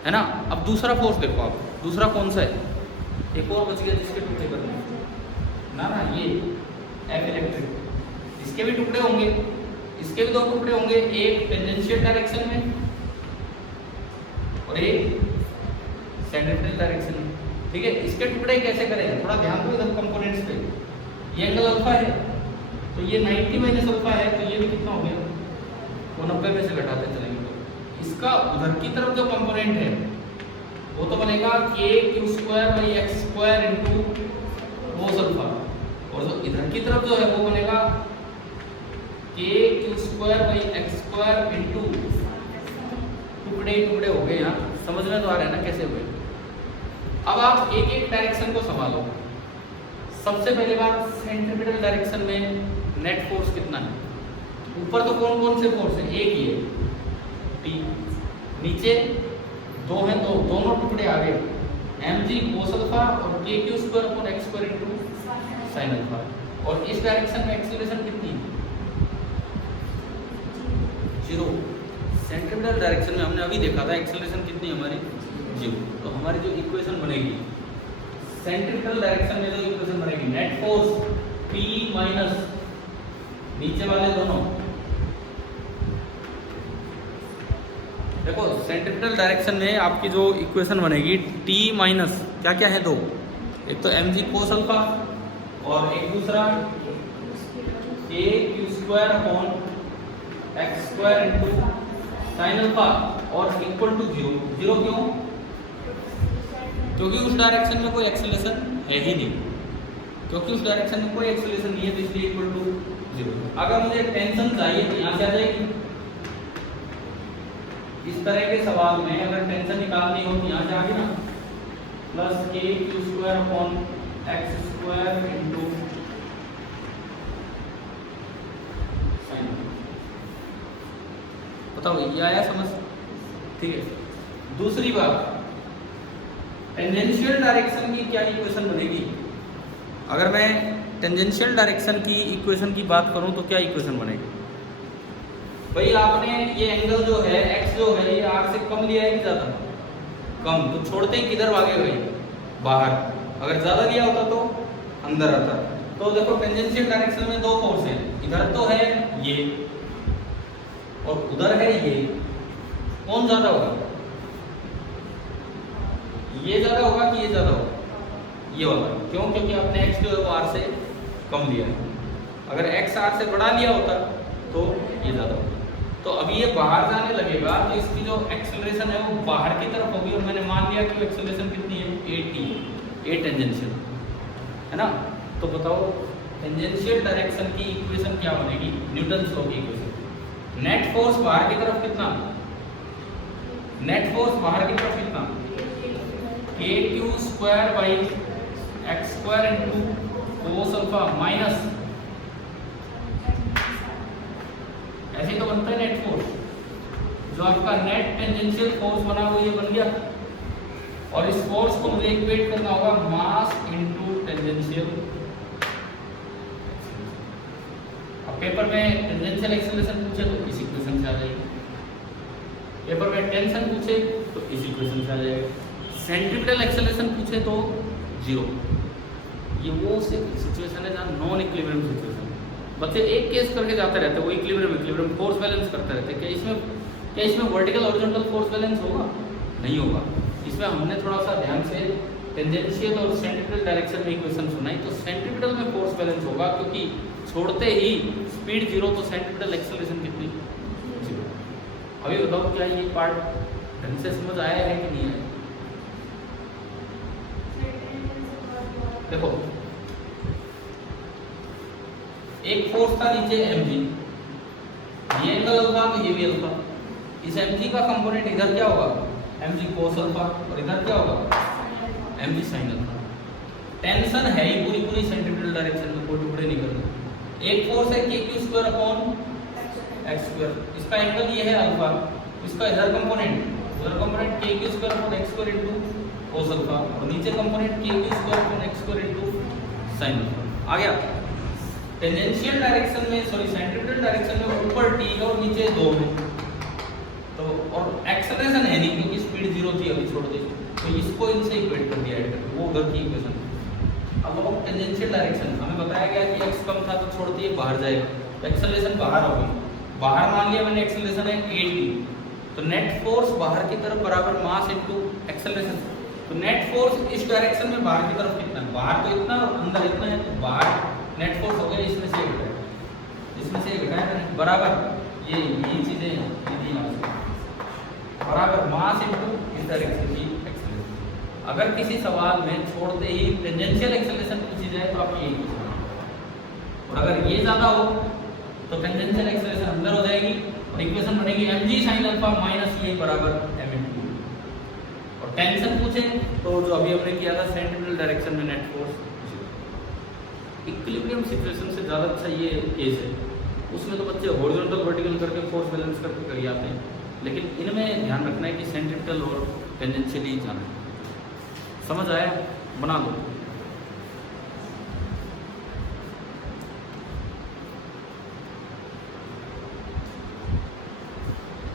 है ना? अब दूसरा फोर्स देखो आप, दूसरा कौन सा है? एक और बच गया जिसके टुकड़े करने ना, ये F इलेक्ट्रिक। इसके भी टुकड़े होंगे, इसके भी 2 टुकड़े होंगे, एक टेंजेंशियल डायरेक्शन में और एक सेंट्रिपिटल डायरेक्शन में। ठीक है। इसके टुकड़े कैसे करेंगे? थोड़ा ध्यान दो इधर कंपोनेंट्स पे। ये एंगल अल्फा है तो ये 90 माइनस अल्फा है, तो ये भी कितना हो गया? 90 में से घटाते चलेंगे तो इसका उधर की तरफ जो कंपोनेंट है वो तो बनेगा k⁴/x² इंटू cos अल्फा, और जो इधर की तरफ जो है वो बनेगा k⁴/x² इंटू, टुकड़े हो गए। यहाँ समझ में तो आ रहा है ना कैसे हुए? अब आप एक एक डायरेक्शन को संभालो। सबसे पहले बात, सेंट्रिपिटल डायरेक्शन में नेट फोर्स कितना है? ऊपर तो कौन कौन से फोर्स है? एक ही है T, नीचे 2 हैं, तो दोनों टुकड़े आ गए mg cos अल्फा और k⁴/x² इंटू sin अल्फा। और इस डायरेक्शन में एक्सेलरेशन कितनी है? 0। सेंट्रिपिटल डायरेक्शन में हमने अभी देखा था एक्सेलरेशन कितनी हमारी? 0। तो हमारी जो इक्वेशन बनेगी सेंट्रिपिटल डायरेक्शन में, जो इक्वेशन बनेगी नेट फोर्स P माइनस नीचे वाले दोनों। देखो सेंट्रिपिटल डायरेक्शन में आपकी जो इक्वेशन बनेगी T माइनस क्या क्या है? 2, एक तो mg cos अल्फा और एक दूसरा k⁴/x² इंटू sin अल्फा और इक्वल टू 0। 0 क्यों? क्योंकि उस डायरेक्शन में कोई एक्सेलरेशन है ही नहीं, क्योंकि उस डायरेक्शन में कोई एक्सेलरेशन नहीं है तो इसलिए इक्वल टू 0। अगर मुझे टेंशन चाहिए तो यहाँ से आ जाएगी। इस तरह के सवाल में अगर टेंशन निकालनी हो तो यहाँ से आ गई ना, प्लस के Q square upon X square into sine. बताओ ये आया समझ? ठीक है। दूसरी बात, टेंजेंशियल डायरेक्शन की क्या इक्वेशन बनेगी? अगर मैं टेंजेंशियल डायरेक्शन की इक्वेशन की बात करूं तो क्या इक्वेशन बनेगी? भाई आपने ये एंगल जो है x जो है ये r से कम लिया है कि ज्यादा? कम। तो छोड़ते ही किधर भागे भाई? बाहर। अगर ज्यादा लिया होता तो अंदर आता। तो देखो टेंजेंशियल डायरेक्शन में दो फोर्स है, इधर तो है ये और उधर है ये। कौन ज्यादा होगा? ये ज्यादा होगा कि ये ज्यादा होगा? ये वाला। क्यों? क्योंकि आपने x जो है वो r से कम लिया है। अगर x r से बड़ा लिया होता तो ये ज्यादा होता। तो अभी ये बाहर जाने लगेगा तो इसकी जो एक्सेलरेशन है वो बाहर की तरफ होगी, और मैंने मान लिया कि एक्सेलरेशन कितनी है? 80 a टेंजेंशियल है ना। तो बताओ टेंजेंशियल डायरेक्शन की इक्वेशन क्या बनेगी? न्यूटन लॉ की इक्वेशन। नेट फोर्स बाहर की तरफ कितना? नेट फोर्स बाहर की तरफ कितना? के Q square by x square into cos alpha minus, ऐसे ही तो बनता है नेट फोर्स। जो आपका नेट टेंजेंशियल फोर्स बना वो ये बन गया, और इस फोर्स को मुझे इक्वेट करना होगा मास इनटू टेंजेंशियल। अब पेपर में टेंजेंशियल एक्सेलरेशन पूछे तो इस इक्वेशन से आ जाएगी, पेपर में टेंशन पूछे तो इस इक्वेशन से आ जाएगा, सेंट्रीपिटल एक्सेलरेशन पूछे तो 0। ये वो सिचुएशन है जहाँ नॉन इक्विलिब्रियम सिचुएशन। बच्चे एक केस करके जाते रहते हैं, वो इक्विलिब्रियम फोर्स बैलेंस करते रहते हैं। क्या इसमें वर्टिकल हॉरिजॉन्टल फोर्स बैलेंस होगा? नहीं होगा। इसमें हमने थोड़ा सा ध्यान से टेंजेंशियल और सेंट्रीपिटल डायरेक्शन में इक्वेशन सुनाई, तो सेंट्रीपिटल में फोर्स बैलेंस होगा, क्योंक't छोड़ते ही स्पीड 0 तो सेंट्रीपिटल एक्सेलरेशन कितनी? 0। अभी बताओ क्या ये पार्ट ढंग से समझ आया है कि नहीं आया? देखो एक फोर्स था नीचे mg, ये एंगल अल्फा तो ये भी अल्फा। इस mg का कंपोनेंट इधर क्या होगा? mg cos अल्फा, और इधर क्या होगा? mg sin alpha. टेंशन है ही पूरी पूरी सेंट्रीपिटल डायरेक्शन में, कोई टुकड़े नहीं करते। एक फोर्स है K Q square upon X square, इसका एंगल ये है अल्फा, इसका इधर component K Q square upon X square into cos alpha, और नीचे component K Q square upon X square into sin alpha. आ गया? टेंजेंशियल डायरेक्शन में, सॉरी सेंट्रीपिटल डायरेक्शन में ऊपर t है और नीचे 2 है, तो और एक्सेलरेशन है नहीं क्योंकि स्पीड 0 थी, अभी छोड़ दी, तो इसको इनसे इक्वेट कर दिया है, वो उधर की इक्वेशन। अब वो टेंजेंशियल डायरेक्शन हमें बताया गया कि x कम था तो छोड़ दिए बाहर जाएगा, तो एक्सेलरेशन बाहर होगी। बाहर मान लिया मैंने एक्सेलरेशन है 80, तो नेट फोर्स बाहर की तरफ बराबर मास इनटू एक्सेलरेशन। तो नेट फोर्स इस डायरेक्शन में बाहर की तरफ कितना है? बाहर तो इतना और अंदर इतना है, तो बाहर नेट फोर्स हो गया इसमें से घटाया, इसमें से घटाया मैंने, बराबर ये चीजें ये बराबर मास इनटू इस डायरेक्शन की एक्सेलरेशन। अगर किसी सवाल में छोड़ते ही टेंजेंशियल एक्सेलरेशन पूछी जाए तो आप ये पूछना, और अगर ये ज्यादा हो तो टेंजेंशियल एक्सेलरेशन अंदर हो जाएगी और इक्वेशन बनेगी mg sin अल्फा माइनस ये बराबर m इनटू। और टेंशन पूछे तो जो अभी हमने किया था सेंट्रीपिटल डायरेक्शन में नेट फोर्स। इक्विलिब्रियम सिचुएशन से ज़्यादा अच्छा ये केस है, उसमें तो बच्चे हॉरिजॉन्टल वर्टिकल करके फोर्स बैलेंस करके कर जाते हैं, लेकिन इनमें ध्यान रखना है कि सेंट्रीपिटल और टेंजेंशियली जाना है। समझ आया? बना दो।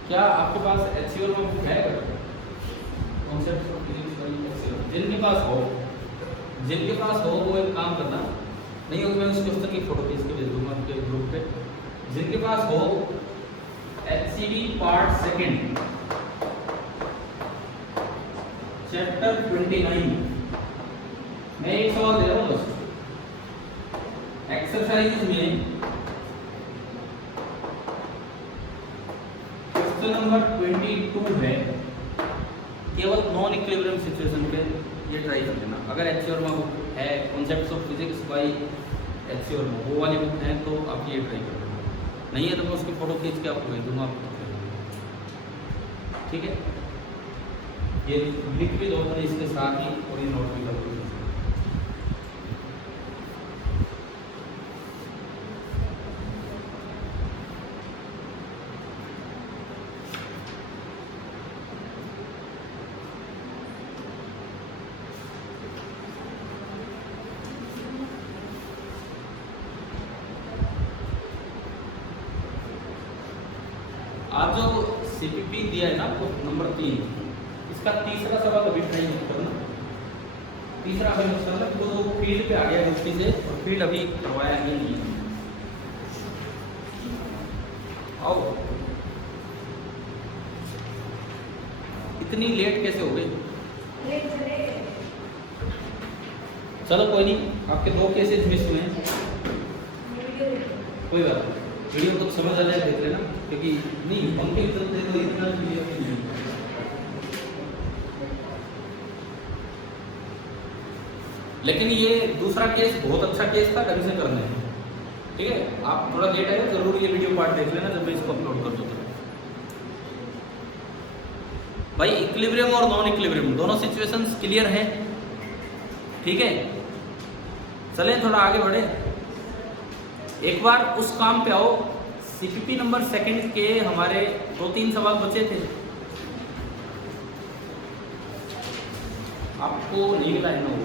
क्या आपके पास HCl में बुक है? कॉन्सेप्ट ऑफ फिजिक्स वाली HCl जिनके पास हो वो एक काम करना, नहीं होगी मैं उस क्वेश्चन की फोटो खींच के भेज दूंगा आपके ग्रुप पे। जिनके पास हो HCD पार्ट सेकंड चैप्टर 29 मैं एक सवाल दे रहा हूँ दोस्तों। एक्सरसाइज में क्वेश्चन नंबर 22 है, केवल नॉन इक्विलिब्रियम सिचुएशन पे ये ट्राई कर लेना। अगर HCl में है concepts of physics bye HC और वो वाली बुक है तो आप ये ट्राई कर लो, नहीं है तो मैं उसकी फ़ोटो खींच के आपको भेज दूँगा, आप ठीक है। ये लिख भी दो मैंने इसके साथ ही और ये नोट भी कर दो। आज जो CPP दिया है ना आपको नंबर 3, इसका तीसरा सवाल अभी ट्राई मत करना, तीसरा अभी मत करना तो फील्ड पे आ गया गलती से, और फील्ड अभी करवाया ही नहीं है। आओ, इतनी लेट कैसे हो गई? चलो कोई नहीं, आपके 2 केसेस मिस हुए हैं, कोई बात नहीं, वीडियो तो समझ आ जाए देख लेना, क्योंकि नहीं पंखे चलते तो इतना क्लियर नहीं है। लेकिन ये दूसरा केस बहुत अच्छा केस था, ढंग से करना है, ठीक है। आप थोड़ा लेट आए जरूर ये वीडियो पार्ट देख लेना जब मैं इसको अपलोड कर दूँगा। भाई इक्विलिब्रियम और नॉन इक्विलिब्रियम दोनों सिचुएशंस क्लियर हैं, ठीक है। चलें थोड़ा आगे बढ़े, एक बार उस काम पे आओ। CPP नंबर 2 के हमारे 2-3 सवाल बचे थे, आपको नहीं मिला है ना वो,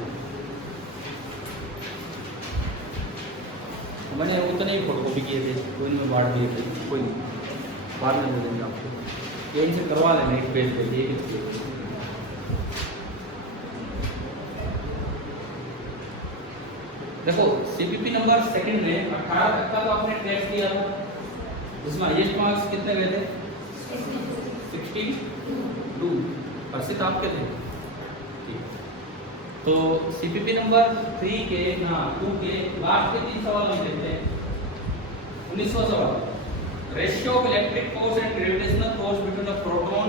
मैंने उतने ही फोटो कॉपी किए थे, कोई में बांट दिए थे, कोई बाद में दे देंगे आपको, यहीं से करवा लेना एक पेज पे ये। देखो CPP नंबर 2 में 18 तक का तो आपने टेस्ट किया था, इसमें हाईएस्ट मार्क्स कितने गए थे? 62 परसेंट आपके थे, ठीक। तो CPP नंबर 3 के 2 के लास्ट के 3 सवाल हम देखते हैं। 19वां सवाल, ratio of electric force and gravitational force between a proton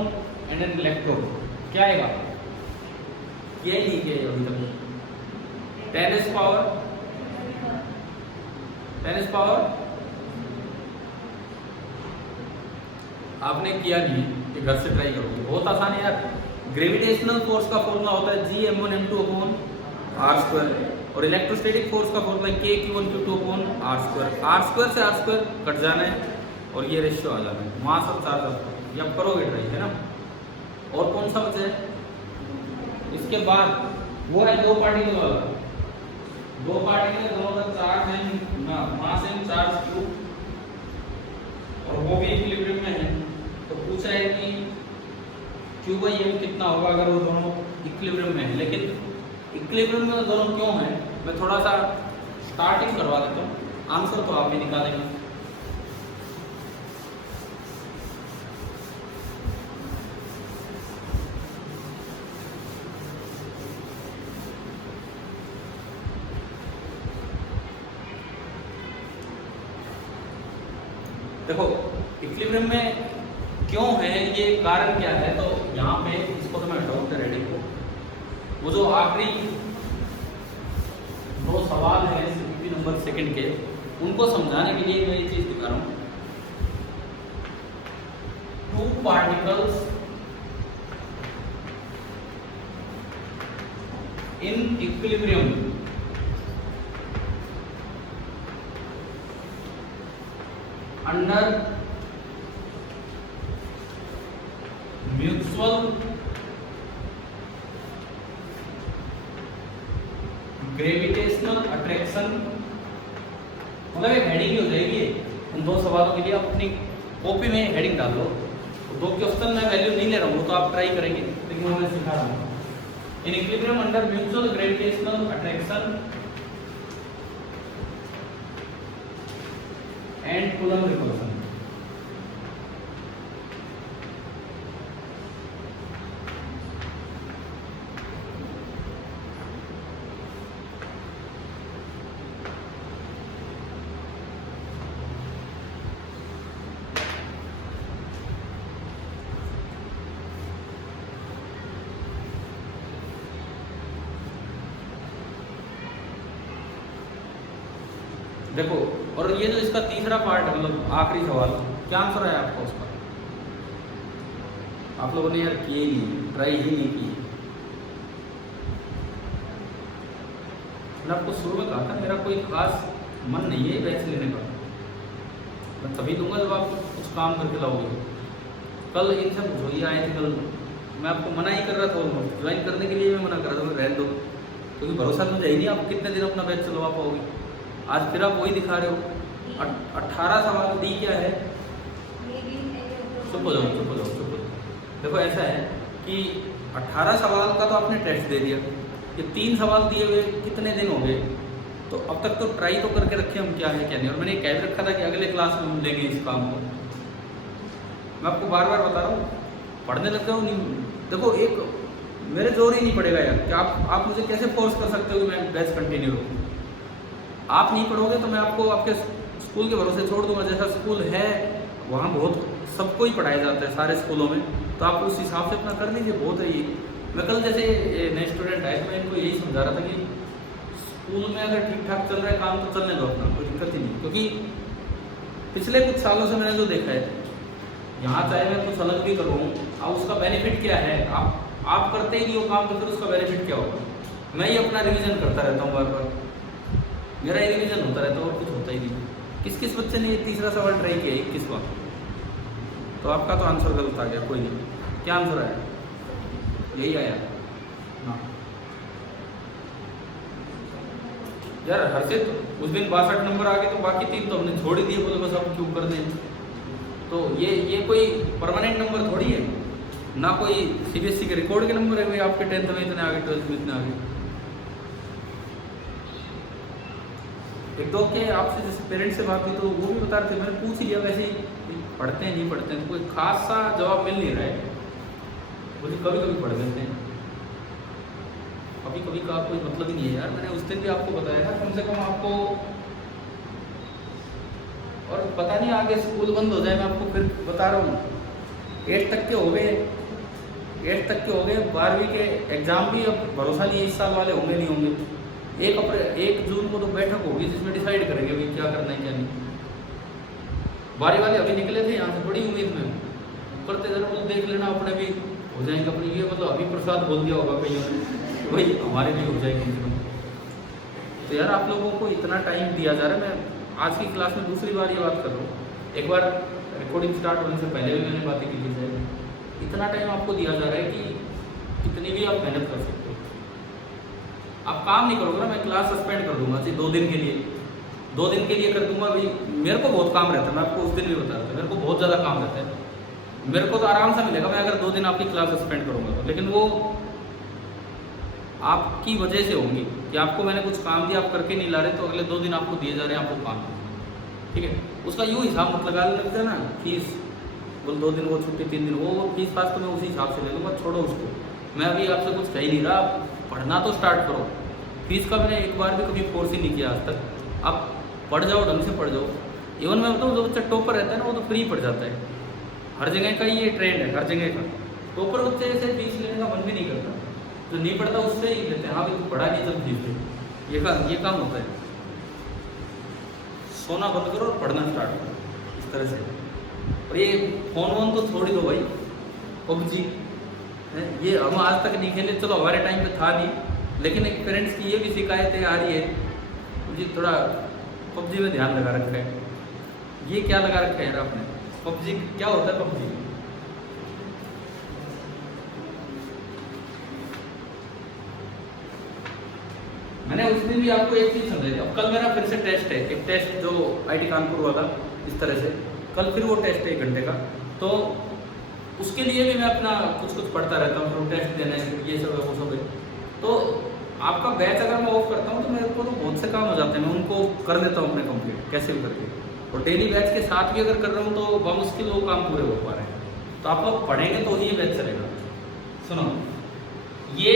and an electron क्या आएगा? ये नहीं किया अभी तक। 10 पावर आपने किया नहीं, ये घर से ट्राई करोगे, बहुत आसान है यार। ग्रेविटेशनल फोर्स का फॉर्मूला होता है Gm1m2/r², और इलेक्ट्रोस्टैटिक फोर्स का फॉर्मूला K(Q1Q2)/r²। r² से r² कट जाना है और ये रेशियो आ जाना है, मास और चार्ज। ये आप करोगे ट्राई, है ना। और कौन सा बचा है इसके बाद? वो है 2 पार्टिकल वाला, 2 पार्टिकल दोनों का चार्ज है मास एंड चार्ज Q, और वो भी इक्विलिब्रियम में है। तो पूछा है कि Q/m कितना होगा अगर वो दोनों इक्विलिब्रियम में है। लेकिन इक्विलिब्रियम में दोनों क्यों है, मैं थोड़ा सा स्टार्टिंग करवा देता हूँ, आंसर तो आप भी निकालेंगे। देखो इक्विलिब्रियम में क्यों है, ये कारण क्या है, तो यहाँ पे इसको तो मैं हटाऊँ रेडी को। वो जो आखिरी 2 सवाल हैं CPP नंबर 2 के, उनको समझाने के लिए मैं ये चीज दिखा रहा हूँ। 2 particles in equilibrium under mutual gravitational attraction, मतलब एक हेडिंग ही हो जाएगी उन 2 सवालों के लिए। आप अपनी कॉपी में हेडिंग डाल दो। 2 क्वेश्चन मैं वैल्यू नहीं ले रहा हूँ, तो आप ट्राई करेंगे, लेकिन मैं सिखा रहा हूँ। In equilibrium under mutual gravitational attraction and coulomb repulsion. देखो, और ये जो इसका तीसरा पार्ट है, मतलब आखिरी सवाल, क्या आंसर है आपका उसका? आप लोगों ने यार किए ही नहीं, ट्राई ही नहीं की। मैंने आपको शुरू में कहा था मेरा कोई खास मन नहीं है बैच लेने का, मैं तभी दूंगा जब आप कुछ काम करके लाओगे। कल इनसे पूछो, ये आए थे कल, मैं आपको मना ही कर रहा था, ज्वाइन करने के लिए मैं मना कर रहा था, रहने दो, क्योंकि भरोसा मुझे ही नहीं आप कितने दिन अपना बैच चलवा पाओगे। आज फिर आप वही दिखा रहे हो। 18 सवाल, डी क्या है? चुप हो जाओ, चुप हो जाओ, चुप हो जाओ। देखो ऐसा है कि 18 सवाल का तो आपने टेस्ट दे दिया, ये 3 सवाल दिए हुए कितने दिन हो गए, तो अब तक तो ट्राई तो करके रखे हम क्या है क्या नहीं। और मैंने कह रखा था कि अगले क्लास में हम लेंगे इस काम को। मैं आपको बार बार बता रहा हूँ, पढ़ने लग जाओ। नहीं देखो, एक मेरे जोर ही नहीं पड़ेगा यार कि आप मुझे कैसे फोर्स कर सकते हो कि मैं बैच कंटिन्यू रखूँ। आप नहीं पढ़ोगे तो मैं आपको आपके स्कूल के भरोसे छोड़ दूंगा। जैसा स्कूल है वहाँ बहुत सबको ही पढ़ाया जाता है सारे स्कूलों में, तो आप उस हिसाब से अपना कर लीजिए, बहुत है ये। मैं कल जैसे नए स्टूडेंट आए तो मैं इनको यही समझा रहा था कि स्कूल में अगर ठीक ठाक चल रहा है काम तो चलने दो अपना, कोई दिक्कत ही नहीं। क्योंकि पिछले कुछ सालों से मैंने जो देखा है, यहाँ चाहे मैं कुछ अलग भी करूँ, अब उसका बेनिफिट क्या है? आप करते ही नहीं हो काम, तो फिर उसका बेनिफिट क्या होगा? मैं ही अपना रिवीजन करता रहता हूँ बार बार, मेरा ही रिवीजन होता रहता है और कुछ होता ही नहीं। किस किस बच्चे ने ये तीसरा सवाल ट्राई किया 21 बार? तो आपका तो आंसर गलत आ गया, कोई नहीं। क्या आंसर आया? यही आया। हाँ यार हर्षित, उस दिन 62 नंबर आ गए तो बाकी 3 तो हमने छोड़ ही दिए, बोले बस अब क्यों कर दें। तो ये कोई परमानेंट नंबर थोड़ी है ना, कोई सीबीएसई के रिकॉर्ड के नंबर है भाई आपके 10th में इतने आ गए, 12th में इतने आ गए। एक दो के आपसे जैसे पेरेंट्स से बात हुई तो वो भी बता रहे थे, मैंने पूछ ही लिया वैसे ही, पढ़ते हैं नहीं पढ़ते हैं, कोई खास सा जवाब मिल नहीं रहा है। मुझे कभी कभी पढ़ लेते हैं, कभी कभी का कोई मतलब ही नहीं है यार। मैंने उस दिन भी आपको बताया था, कम से कम आपको, और पता नहीं आगे स्कूल बंद हो जाए, मैं आपको फिर बता रहा हूँ 8 तक के हो गए, 8 तक के हो गए, 12वीं के एग्जाम भी अब भरोसा नहीं है इस साल वाले होंगे नहीं होंगे। 1 जून को तो बैठक होगी जिसमें डिसाइड करेंगे भाई क्या करना है क्या नहीं। 12वीं वाले अभी निकले थे यहाँ से बड़ी उम्मीद में, करते जरा वो देख लेना अपने भी हो जाएंगे अपनी, ये मतलब अभी प्रसाद बोल दिया होगा कईयों ने भाई हमारे भी हो जाएंगे। तो यार आप लोगों को इतना टाइम दिया जा रहा है, मैं आज की क्लास में दूसरी बार ये बात कर रहा हूँ, एक बार रिकॉर्डिंग स्टार्ट होने से पहले भी मैंने बातें की थी सर, इतना टाइम आपको दिया जा रहा है कि कितनी भी आप मेहनत कर सकते हो। आप काम नहीं करोगे ना, मैं क्लास सस्पेंड कर दूंगा जी 2 दिन के लिए, 2 दिन के लिए कर दूंगा भाई। मेरे को बहुत काम रहता है, मैं आपको उस दिन भी बता रहा था, मेरे को बहुत ज़्यादा काम रहता है, मेरे को तो आराम से मिलेगा मैं अगर 2 दिन आपकी क्लास सस्पेंड करूँगा तो, लेकिन वो आपकी वजह से होंगी कि आपको मैंने कुछ काम दिया आप करके नहीं ला रहे, तो अगले 2 दिन आपको दिए जा रहे हैं आपको काम, ठीक है। उसका यूँ हिसाब मत लगा लगता है ना, फीस बोल 2 दिन वो छुट्टी 3 दिन वो फीस फास तो मैं उसी हिसाब से ले लूँगा, छोड़ो उसको। मैं अभी आपसे कुछ कह ही नहीं रहा, पढ़ना तो स्टार्ट करो। फीस का मैंने एक बार भी कभी फोर्स ही नहीं किया आज तक, आप पढ़ जाओ, ढंग से पढ़ जाओ। इवन मैं बताऊँ जो बच्चा टॉपर रहता है ना वो तो फ्री पढ़ जाता है, हर जगह का ये ट्रेंड है, हर जगह का। टॉपर बच्चे से फीस लेने का मन भी नहीं करता, जो नहीं पढ़ता उससे ही लेते हैं, हाँ भाई पढ़ा नहीं चल फीस ले, ये काम होता है। सोना बंद करो और पढ़ना स्टार्ट करो इस तरह से। और ये फोन वोन तो छोड़ ही दो भाई, पबजी है ये हम आज तक नहीं खेले, चलो हमारे टाइम पे था नहीं, लेकिन एक पेरेंट्स की ये भी शिकायतें आ रही है मुझे, थोड़ा पबजी में ध्यान लगा रखा है। ये क्या लगा रखा है यार आपने? पबजी क्या होता है? पबजी मैंने उस दिन भी आपको एक चीज़ समझाई थी। अब कल मेरा फिर से टेस्ट है, एक टेस्ट जो आईटी कानपुर वाला, इस तरह से कल फिर वो टेस्ट है 1 घंटे का, तो उसके लिए भी मैं अपना कुछ पढ़ता रहता हूँ, टेस्ट देना है ये सब है वो सब है। तो आपका बैच अगर मैं ऑफ करता हूँ तो मेरे को तो बहुत से काम हो जाते हैं, मैं उनको कर देता हूँ अपने कंप्लीट कैसे भी करके। और डेली बैच के साथ भी अगर कर रहा हूँ तो बामुश्किल वो काम पूरे हो पा रहे हैं। तो आप लोग पढ़ेंगे तो ही बैच चलेगा। सुनो, ये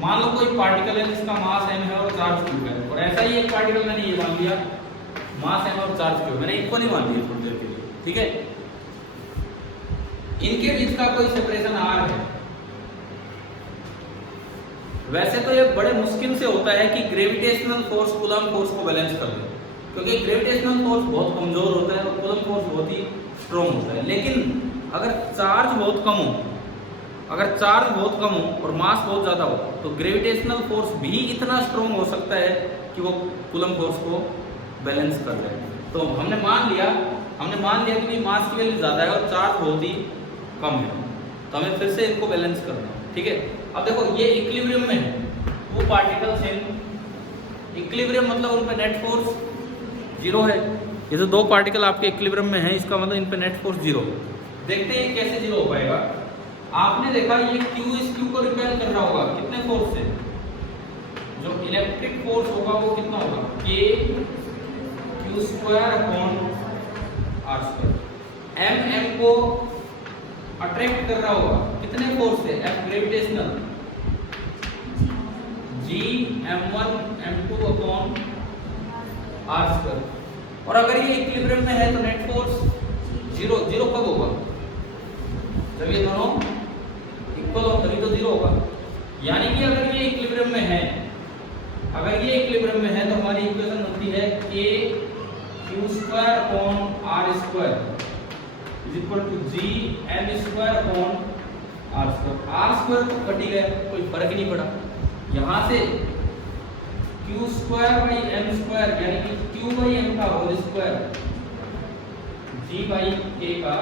मान लो कोई पार्टिकल है जिसका मास m है और चार्ज q है, और ऐसा ही एक पार्टिकल मैंने ये मान लिया मास m और चार्ज q, मैंने इक्वल ही मान लिया थोड़ी देर के लिए, ठीक है। इनके बीच का कोई सेपरेशन r है। वैसे तो ये बड़े मुश्किल से होता है कि ग्रेविटेशनल फोर्स कूलम्ब फोर्स को बैलेंस कर ले, क्योंकि ग्रेविटेशनल फोर्स बहुत कमजोर होता है और कूलम्ब फोर्स बहुत ही स्ट्रॉन्ग होता है। लेकिन अगर चार्ज बहुत कम हो, अगर चार्ज बहुत कम हो और मास बहुत ज़्यादा हो तो ग्रेविटेशनल फोर्स भी इतना स्ट्रॉन्ग हो सकता है कि वो कूलम्ब फोर्स को बैलेंस कर ले। तो हमने मान लिया कि मास की वैल्यू ज़्यादा है और चार्ज बहुत ही कम है, तो हमें फिर से इनको बैलेंस करना है। ठीक है, अब देखो ये इक्विलिब्रियम में है, टू पार्टिकल्स इन इक्विलिब्रियम, मतलब उन पे नेट फोर्स जीरो है। ये जो दो पार्टिकल आपके इक्विलिब्रियम में है, इसका मतलब इन पे नेट फोर्स जीरो। देखते हैं कैसे जीरो हो पाएगा। आपने देखा ये Q इस Q को रिपेल कर रहा होगा कितने फोर्स से, जो इलेक्ट्रिक फोर्स होगा वो कितना होगा, K Q² upon R²। M को अट्रैक्ट कर रहा होगा कितने फोर्स से, F gravitational, G M1 M2 upon R²। और अगर ये इक्विलिब्रियम में है तो नेट फोर्स जीरो। जीरो कब होगा, जब ये दोनों इक्वल हो तभी तो जीरो होगा। यानी कि अगर ये इक्विलिब्रियम में है, तो हमारी इक्वेशन बनती है K Q² upon R² is equal to G M² upon R²। R² तो कट ही गया, कोई फर्क नहीं पड़ा। यहाँ से Q²/m² यानी कि Q/m का होल स्क्वायर G/K का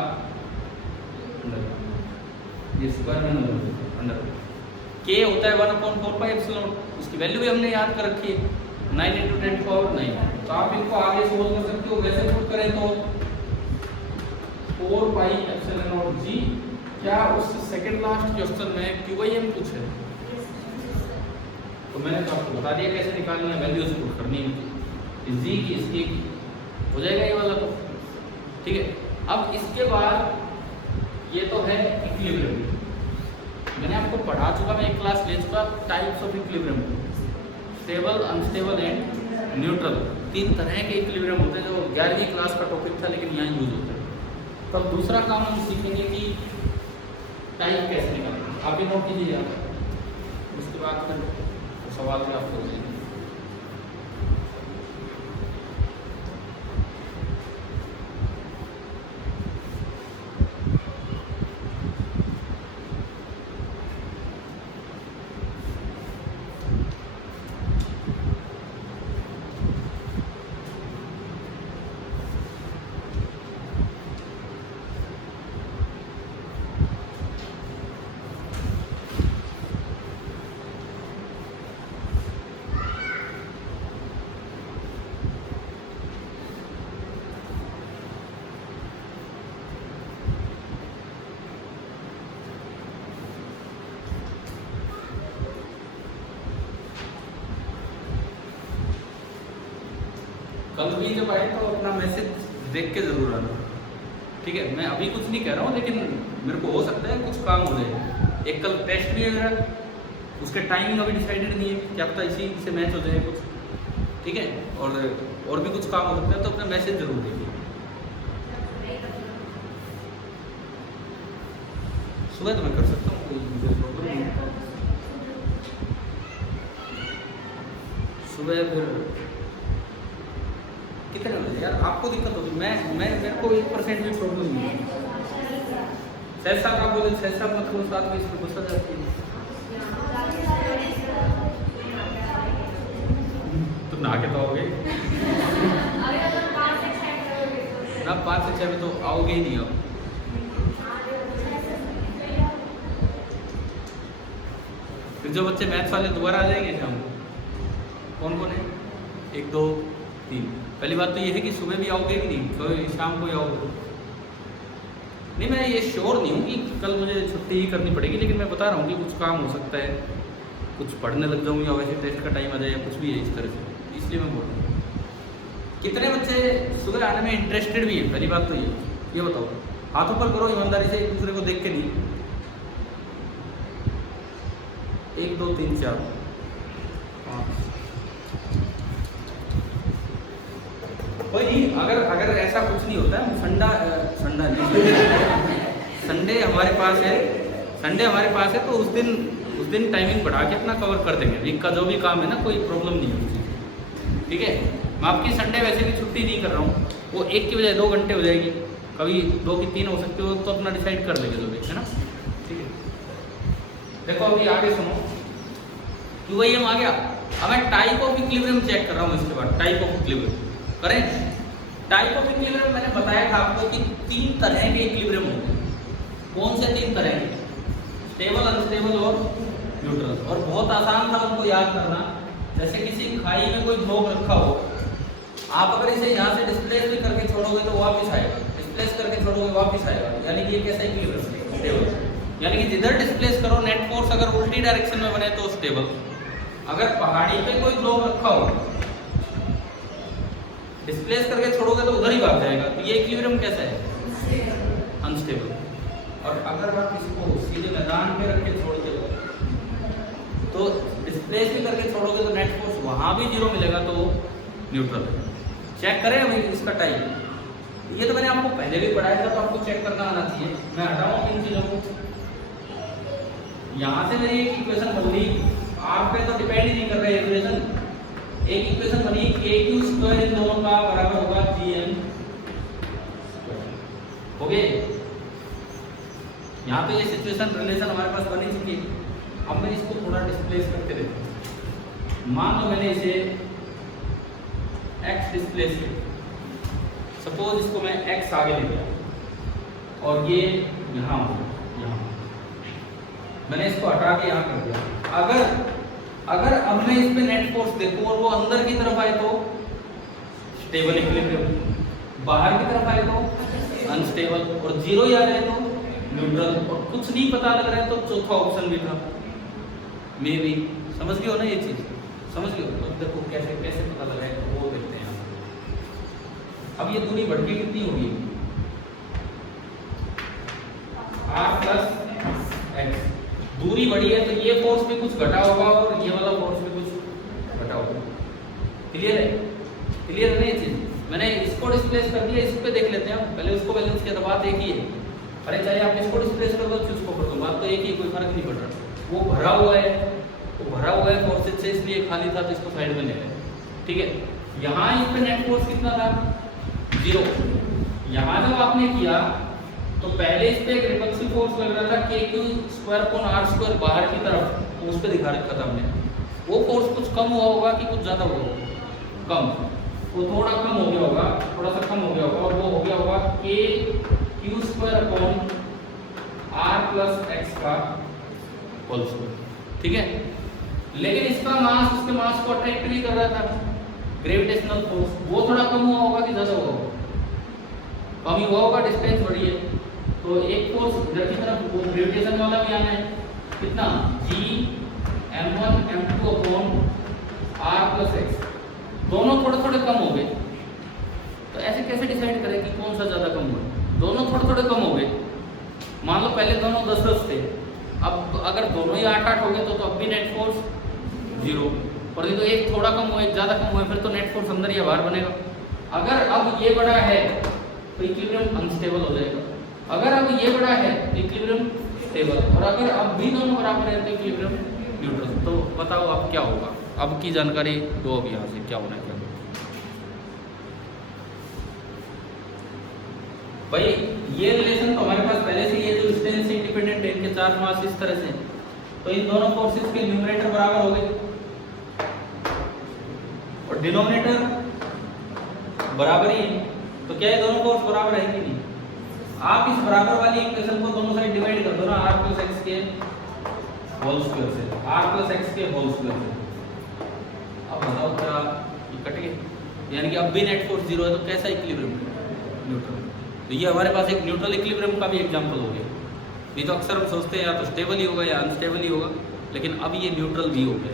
ये स्क्वायर में अंदर K होता है 1/4πε, उसकी वैल्यू भी हमने याद कर रखी है 9 × 10⁹ तो आप इनको आगे सोल्व कर सकते हो। वैसे पुट करें तो 4πε0G। क्या उस सेकंड लास्ट क्वेश्चन में Q/m कुछ है, तो मैंने तो आपको बता दिया कैसे निकालनी है, वैल्यूज पुट करनी है G की, इसकी हो जाएगा ये वाला। तो ठीक है, अब इसके बाद ये तो है इक्विलिब्रियम। मैंने आपको पढ़ा चुका, मैं एक क्लास ले चुका types of equilibrium, stable, unstable and neutral. 3 तरह के इक्विलिब्रियम होते हैं जो 11वीं क्लास का टॉपिक था, लेकिन यहाँ यूज होता है। तब दूसरा काम हम सीखेंगे कि टाइप कैसे निकालना। आप भी नोट कीजिए यार, उसके बाद फिर सवाल भी आपको देंगे। कल भी जब आए तो अपना मैसेज देख के जरूर आना। ठीक है, मैं अभी कुछ नहीं कह रहा हूँ, लेकिन मेरे को हो सकता है कुछ काम हो जाए। एक कल टेस्ट भी है मेरा, उसके टाइमिंग अभी डिसाइडेड नहीं है, क्या पता इसी से मैच हो जाए कुछ। ठीक है, और भी कुछ काम हो सकता है, तो अपना मैसेज जरूर देखिए। सुबह तो मैं कर सकता हूँ, कोई मुझे प्रॉब्लम नहीं है। सुबह फिर कितने बजे यार आपको दिक्कत होगी, मेरे को 1% भी प्रॉब्लम नहीं है। 6-7 आप बोले, 6-7 मतलब 7 बजे से बस आ जाती है, तो नहा के तो आओगे ना, 5 से 6 में तो आओगे ही नहीं आप। फिर जो बच्चे मैथ्स वाले दोबारा आ जाएंगे शाम को, कौन कौन है, 1 2 3। पहली बात तो ये है कि सुबह भी आओगे कि नहीं, तो शाम को ही आओगे। नहीं, मैं ये श्योर नहीं हूँ कि कल मुझे छुट्टी ही करनी पड़ेगी, लेकिन मैं बता रहा हूँ कि कुछ काम हो सकता है, कुछ पढ़ने लग जाऊँ या वैसे टेस्ट का टाइम आ जाए या कुछ भी है इस तरह से, इसलिए मैं बोल रहा हूँ। कितने बच्चे सुबह आने में इंटरेस्टेड भी हैं, पहली बात तो ये बताओ, हाथ ऊपर करो ईमानदारी से, एक दूसरे को देख के नहीं। 1 2 3 4 5। कोई नहीं, अगर ऐसा कुछ नहीं होता है, संडा नहीं, संडे हमारे पास है, तो उस दिन टाइमिंग बढ़ा के अपना कवर कर देंगे। वीक का जो भी काम है ना, कोई प्रॉब्लम नहीं है। ठीक है, मैं आपकी संडे वैसे भी छुट्टी नहीं कर रहा हूँ, वो 1 की बजाय 2 घंटे हो जाएगी, कभी 2 की 3 हो सकती हो, तो अपना डिसाइड कर लेंगे जो भी, है ना। ठीक है, देखो अभी आगे सुनो, QIM आ गया। अब मैं टाइप ऑफ इक्विलिब्रियम चेक कर रहा हूँ। इसके बाद टाइप ऑफ इक्विलिब्रियम करें। टाइप ऑफ इक्विलिब्रियम मैंने बताया था आपको कि 3 तरह के इक्विलिब्रियम होते हैं। कौन से 3 तरह के? स्टेबल, अनस्टेबल और न्यूट्रल। और बहुत आसान था उनको याद करना। जैसे किसी खाई में कोई ब्लॉक रखा हो, आप अगर इसे यहाँ से डिस्प्लेस भी करके छोड़ोगे तो वापस आएगा, डिस्प्लेस करके छोड़ोगे वापस आएगा, यानी कि ये कैसा इक्विलिब्रियम? स्टेबल। यानी कि जिधर डिस्प्लेस करो नेट फोर्स अगर उल्टी डायरेक्शन में बने तो स्टेबल। अगर पहाड़ी पे कोई ब्लॉक रखा हो, डिस्प्लेस करके छोड़ोगे तो उधर ही भाग जाएगा, तो ये इक्विलिब्रियम कैसा है? अनस्टेबल। और अगर आप इसको सीधे मैदान पे रख के छोड़ते हो तो डिस्प्लेस भी करके छोड़ोगे तो नेट फोर्स वहां भी 0 मिलेगा, तो न्यूट्रल है। चेक करें हम इसका टाइप। ये तो मैंने आपको पहले भी पढ़ाया था, तो आपको चेक करना आना चाहिए। मैं हटाऊं इन चीजों को। यहां से मेरी एक इक्वेशन बन गई, आप पे तो डिपेंड ही नहीं कर रहे इक्वेशन। एक इक्वेशन बनी KQ² इन दोनों का बराबर होगा GN हो गए। यहाँ पे ये सिचुएशन रिलेशन हमारे पास बनी चुकी है। अब मैं इसको थोड़ा डिस्प्लेस करके देखता हूँ। मान लो मैंने इसे x डिस्प्लेस किया, सपोज इसको मैं x आगे ले गया और ये यहाँ मैंने इसको हटा के यहाँ कर दिया। अगर अब मैं इस पे नेट फोर्स देखूं और वो अंदर की तरफ आए तो स्टेबल इक्विलिब्रियम, बाहर की तरफ आए तो अनस्टेबल, और 0 ही आ जाए तो न्यूट्रल, और कुछ नहीं पता लग रहा है तो चौथा ऑप्शन भी था मे बी। समझ गए हो ना ये चीज? समझ गए हो? अब देखो कैसे कैसे पता लगा है, वो देखते हैं। अब ये दूरी बढ़ के कितनी होगी? r+x। दूरी बढ़ी है तो ये फोर्स भी कुछ घटा होगा और ये वाला फोर्स भी कुछ घटा होगा। क्लियर है? क्लियर है ना ये चीज? मैंने इसको डिस्प्लेस कर दिया, इस पे देख लेते हैं। पहले उसको बैलेंस किया तो बात एक ही है। अरे चाहे आप इसको डिस्प्लेस कर दो, उसको कर दो, बात तो एक ही, कोई फर्क नहीं पड़ रहा। वो भरा हुआ है, वो भरा हुआ है फोर्सेज से, इसलिए खाली था तो इसको साइड में ले लें। ठीक है, यहाँ इस पे नेट फोर्स कितना था? 0। यहाँ जब आपने किया तो पहले इस पे एक रिपल्सिव फोर्स लग रहा था KQ² बाहर की तरफ, तो उस पे दिखा रखा था हमने। वो फोर्स कुछ कम हुआ होगा कि कुछ ज्यादा हुआ होगा? कम। वो थोड़ा कम हो गया होगा, थोड़ा सा कम हो गया होगा, और वो हो गया होगा KQ² r+x का होल स्क्वायर। ठीक है, लेकिन इसका मास उसके मास को अट्रैक्ट भी कर रहा था, ग्रेविटेशनल फोर्स। वो थोड़ा कम हुआ होगा कि ज्यादा हुआ होगा? कम ही हुआ होगा, डिस्टेंस बढ़ी है। तो एक फोर्स इधर की तरफ, वो ग्रेविटेशन वाला भी आना है, कितना? Gm1m2/r+x। दोनों थोड़े थोड़े कम हो गए, तो ऐसे कैसे डिसाइड करें कि कौन सा ज्यादा कम हुआ? दोनों थोड़े थोड़े कम हो गए। मान लो पहले दोनों 10-10 थे, अब अगर दोनों ही 8-8 हो गए तो अब भी नेट फोर्स 0, और ये तो एक थोड़ा कम हुआ, एक ज्यादा कम हुआ, फिर तो नेट फोर्स अंदर या बाहर बनेगा। अगर अब ये बड़ा है तो इक्विलिब्रियम अनस्टेबल हो जाएगा, अगर अब ये बड़ा है तो इक्विलिब्रियम स्टेबल, और अगर अब भी दोनों बराबर है तो इक्विलिब्रियम न्यूट्रल। तो बताओ अब क्या होगा? अब की जानकारी दो, अब यहाँ से क्या होना है। भाई ये रिलेशन तो हमारे पास पहले से, ये जो डिस्टेंस से इंडिपेंडेंट है, इनके 4 मास इस तरह से, तो इन दोनों फोर्सेस के न्यूमरेटर बराबर हो गए और डिनोमिनेटर बराबर ही है। तो क्या ये दोनों फोर्स बराबर है कि नहीं? आप इस बराबर वाली इक्वेशन को दोनों साइड डिवाइड कर दो ना, r+x के होल स्क्वायर से, r+x के होल स्क्वायर से। अब बताओ क्या ये कट गए? यानी कि अब भी नेट फोर्स 0 है, तो कैसा इक्विलिब्रियम? न्यूट्रल। तो ये हमारे पास एक न्यूट्रल इक्विलिब्रियम का भी एग्जांपल हो गया। नहीं तो अक्सर हम सोचते हैं या तो स्टेबल ही होगा या अनस्टेबल ही होगा, लेकिन अब ये न्यूट्रल भी हो गया।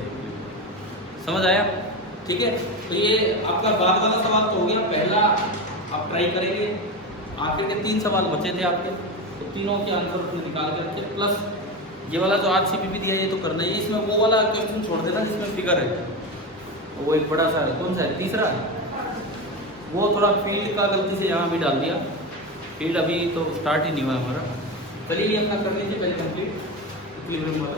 समझ आया? ठीक है, तो ये आपका बाद वाला सवाल तो हो गया। पहला आप ट्राई करेंगे, आखिर के 3 सवाल बचे थे आपके, तो तीनों के आंसर उसमें निकाल के रखिए। प्लस ये वाला जो आज CPP दिया है ये तो करना ही, इसमें वो वाला क्वेश्चन छोड़ देना जिसमें फिगर है, वो एक बड़ा सा है, कौन सा है? तीसरा है, वो थोड़ा फील्ड का गलती से यहाँ भी डाल दिया। फील्ड अभी तो स्टार्ट ही नहीं हुआ हमारा। चलिए ये अपना कर लीजिए पहले कंप्लीट इक्विलिब्रियम वाला।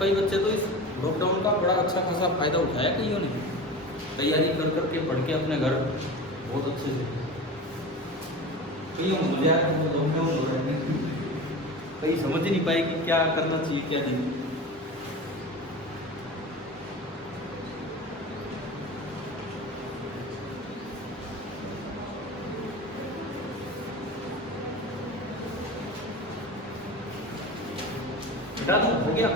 कई बच्चे तो इस लॉकडाउन का बड़ा अच्छा खासा फायदा उठाया कईयों ने, तैयारी कर करके पढ़ के अपने घर बहुत अच्छे से। कईयों को लॉकडाउन हो रहे हैं, कई समझ ही नहीं पाए कि क्या करना चाहिए क्या नहीं। हो गया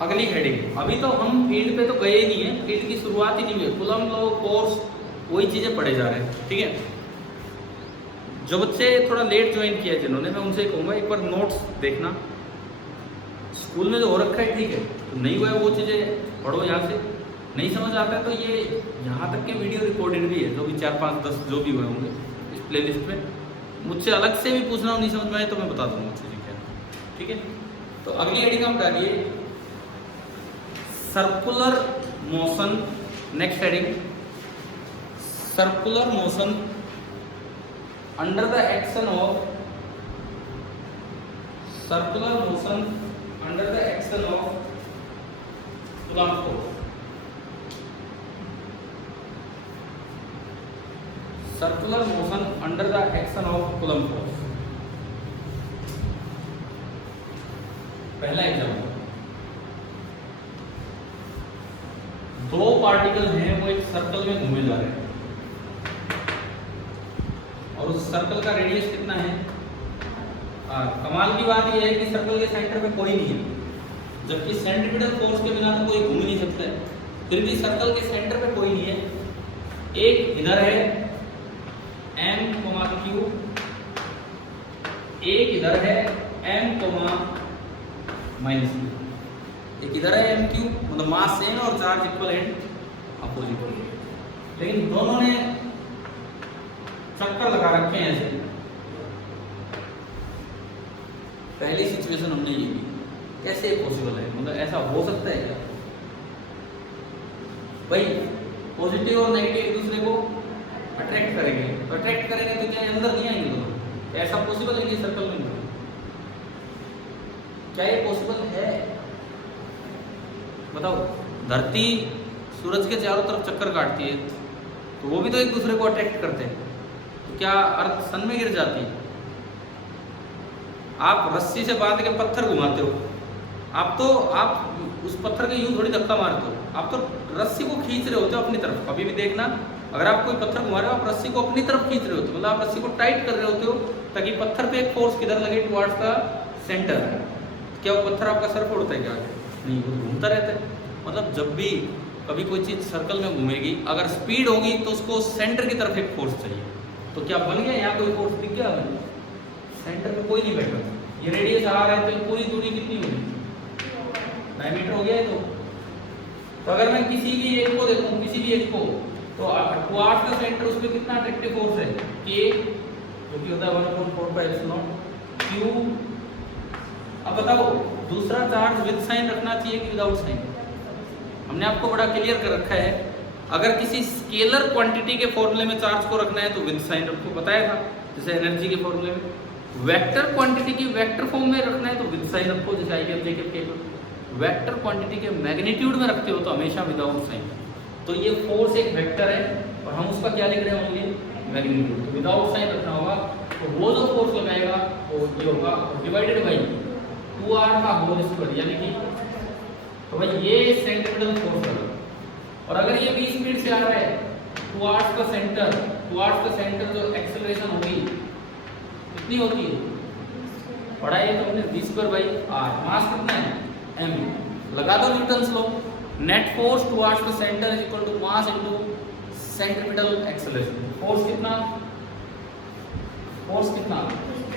अगली हेडिंग। अभी तो हम फील्ड पे तो गए ही नहीं है, फील्ड की शुरुआत ही नहीं हुई, कूलम लॉ कोर्स वही चीजें पढ़े जा रहे हैं। ठीक है, जो बच्चे थोड़ा लेट ज्वाइन किया जिन्होंने, मैं उनसे कहूँगा एक बार नोट्स देखना, स्कूल में जो हो रखा है ठीक है, तो नहीं हुआ है वो चीज़ें पढ़ो यहाँ से। नहीं समझ आता है तो ये यहाँ तक के वीडियो रिकॉर्डेड भी है, जो भी 4 5 10 जो भी हुए होंगे इस प्लेलिस्ट में। मुझसे अलग से भी पूछना हो, नहीं समझ में आए तो मैं बता दूँगा चीज़ें क्या। ठीक है, तो अगली हेडिंग हम डालिए circular motion. Next heading circular motion under the action of circular motion under the action of Coulomb force। circular motion under the action of Coulomb force। पहला एग्जाम्पल, दो पार्टिकल हैं वो एक सर्कल में घूमे जा रहे हैं और उस सर्कल का रेडियस कितना है। कमाल की बात यह है कि सर्कल के सेंटर पे कोई नहीं है, जबकि सेंट्रीपिटल फोर्स के बिना तो कोई घूम नहीं सकता है, फिर भी सर्कल के सेंटर पे कोई नहीं है। एक इधर है m, q, एक इधर है m, -q, एक इधर है m, q, मतलब मास सेम और चार्ज इक्वल एंड अपोजिट, लेकिन दोनों ने चक्कर लगा रखे हैं ऐसे। पहली सिचुएशन हमने ये की, कैसे पॉसिबल है, मतलब ऐसा हो सकता है क्या भाई। पॉजिटिव और नेगेटिव एक दूसरे को अट्रैक्ट करेंगे, तो अट्रैक्ट करेंगे तो क्या अंदर नहीं आएंगे दोनों, तो ऐसा पॉसिबल है कि सर्कल में क्या ये पॉसिबल है बताओ। धरती सूरज के चारों तरफ चक्कर काटती है तो वो भी तो एक दूसरे को अट्रैक्ट करते हैं, क्या अर्थ सन में गिर जाती है। आप रस्सी से बांध के पत्थर घुमाते हो, आप उस पत्थर के यूं थोड़ी धक्का मारते हो, आप तो रस्सी को खींच रहे होते हो अपनी तरफ। कभी भी देखना, अगर आप कोई पत्थर घुमा रहे हो आप रस्सी को अपनी तरफ खींच रहे होते हो, मतलब आप रस्सी को टाइट कर रहे होते हो ताकि पत्थर पे एक फोर्स किधर लगे, टुवर्ड्स का सेंटर। क्या वो पत्थर आपका सर फोड़ता है क्या? नहीं, वो घूमता रहता है। मतलब जब भी कभी कोई चीज़ सर्कल में घूमेगी, अगर स्पीड होगी तो उसको सेंटर की तरफ एक फोर्स चाहिए। तो क्या बन गया यहाँ कोई फोर्स दिख गया? सेंटर में कोई नहीं बैठा। ये रेडियस आ रहा है तो पूरी दूरी कितनी होगी? डायमीटर हो गया है। तो अगर मैं किसी भी एक को देखूं, किसी भी एक को, तो टुवर्ड्स का सेंटर उस पर कितना अट्रैक्टिव फोर्स है? K, जो कि होता है 1/4πε0 Q। अब बताओ दूसरा चार्ज विद साइन रखना चाहिए कि विदाउट साइन? हमने आपको बड़ा क्लियर कर रखा है, अगर किसी स्केलर क्वांटिटी के फॉर्मूले में चार्ज को रखना है तो विद साइन रखो, बताया था, जैसे एनर्जी के फॉर्मूले में। वेक्टर क्वांटिटी की वेक्टर फॉर्म में रखना है तो विद साइन रखो, जैसे IKF JKF KF। Vector quantity के मैग्नीट्यूड में रखते हो तो हमेशा विदाउट साइन। तो ये फोर्स एक वेक्टर है और हम उसका क्या लिख रहे होंगे? मैग्नीट्यूड। विदाउट साइन रखना होगा तो वो जो फोर्स लगाएगा वो ये होगा डिवाइडेड बाई 2r का होल स्क्वायर, यानी कि तो भाई ये सेंट्रीपिटल फोर्स है। और अगर ये v स्पीड से आ रहा है टुवर्ड्स का सेंटर जो एक्सेलरेशन होगी कितनी होती है? पढ़ा है तो हमने v²/r। मास कितना है? m। लगा दो Newton's law. Net force towards the centre is equal to mass into centripetal acceleration. Force कितना?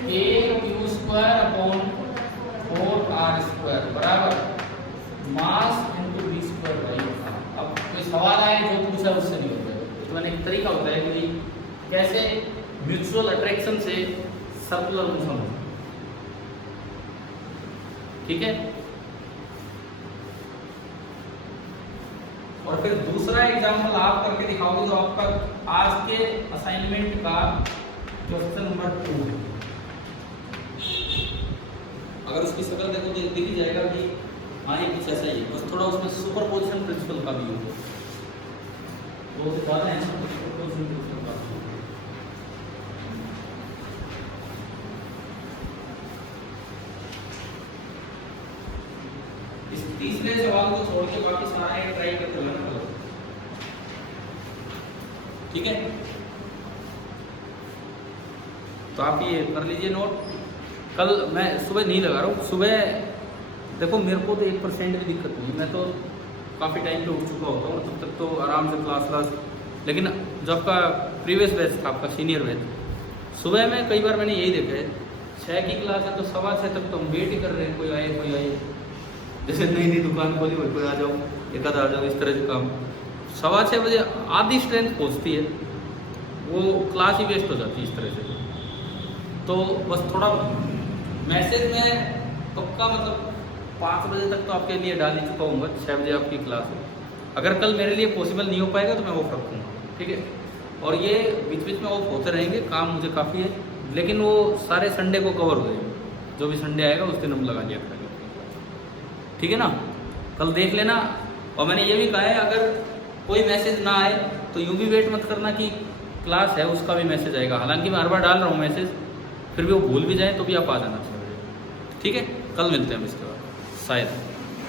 kq²/4r² बराबर मास इनटू v²/r। अब कोई सवाल आए जो पूछा उससे नहीं होता है, तो मैंने एक तरीका होता है कि कैसे म्यूचुअल अट्रैक्शन से सर्कुलर मोशन होता है। ठीक है। और फिर दूसरा एग्जाम्पल आप करके दिखाओगे जो आपका आज के असाइनमेंट का क्वेश्चन नंबर 2 है। अगर उसकी शक्ल देखो तो दिख ही जाएगा कि हाँ ये कुछ ऐसा ही है, बस थोड़ा उसमें सुपरपोजिशन प्रिंसिपल का भी हो, वो ज़्यादा है ना सुपरपोजिशन प्रिंसिपल का। इस तीसरे सवाल को छोड़ के बाकी सारे ट्राई करके लर्न करो, ठीक है। तो आप ये कर लीजिए नोट। कल मैं सुबह नहीं लगा रहा हूँ, सुबह देखो मेरे को तो 1% भी दिक्कत नहीं, मैं तो काफ़ी टाइम पे उठ चुका होता हूँ, तब तक तो आराम से क्लास। लेकिन जो आपका प्रीवियस बैच था, आपका सीनियर बैच, सुबह में कई बार मैंने यही देखा है 6 की क्लास है तो 6:15 तक तो हम वेट ही कर रहे हैं, कोई आए। जैसे नई दुकान खोली वही कोई आ जाओ, एक आधा आ जाओ, इस तरह से काम। 6:15 बजे आधी स्ट्रेंथ पहुँचती है, वो क्लास ही वेस्ट हो जाती है इस तरह से। तो बस थोड़ा मैसेज में पक्का मतलब 5 बजे तक तो आपके लिए डाल ही चुका हूँ, 6 बजे आपकी क्लास है। अगर कल मेरे लिए पॉसिबल नहीं हो पाएगा तो मैं ऑफ रखूँगा, ठीक है। और ये बीच बीच में ऑफ होते रहेंगे, काम मुझे काफ़ी है, लेकिन वो सारे संडे को कवर हो जाएगा, जो भी संडे आएगा उस दिन हम लगा लिया करेंगे, ठीक है ना। कल देख लेना। और मैंने ये भी कहा है अगर कोई मैसेज ना आए तो यूँ भी वेट मत करना कि क्लास है उसका भी मैसेज आएगा, हालांकि मैं हर बार डाल रहा हूँ मैसेज, फिर भी वो भूल भी जाए तो भी आप आ जाना चाहिए, ठीक है। कल मिलते हैं हम इसके बाद शायद।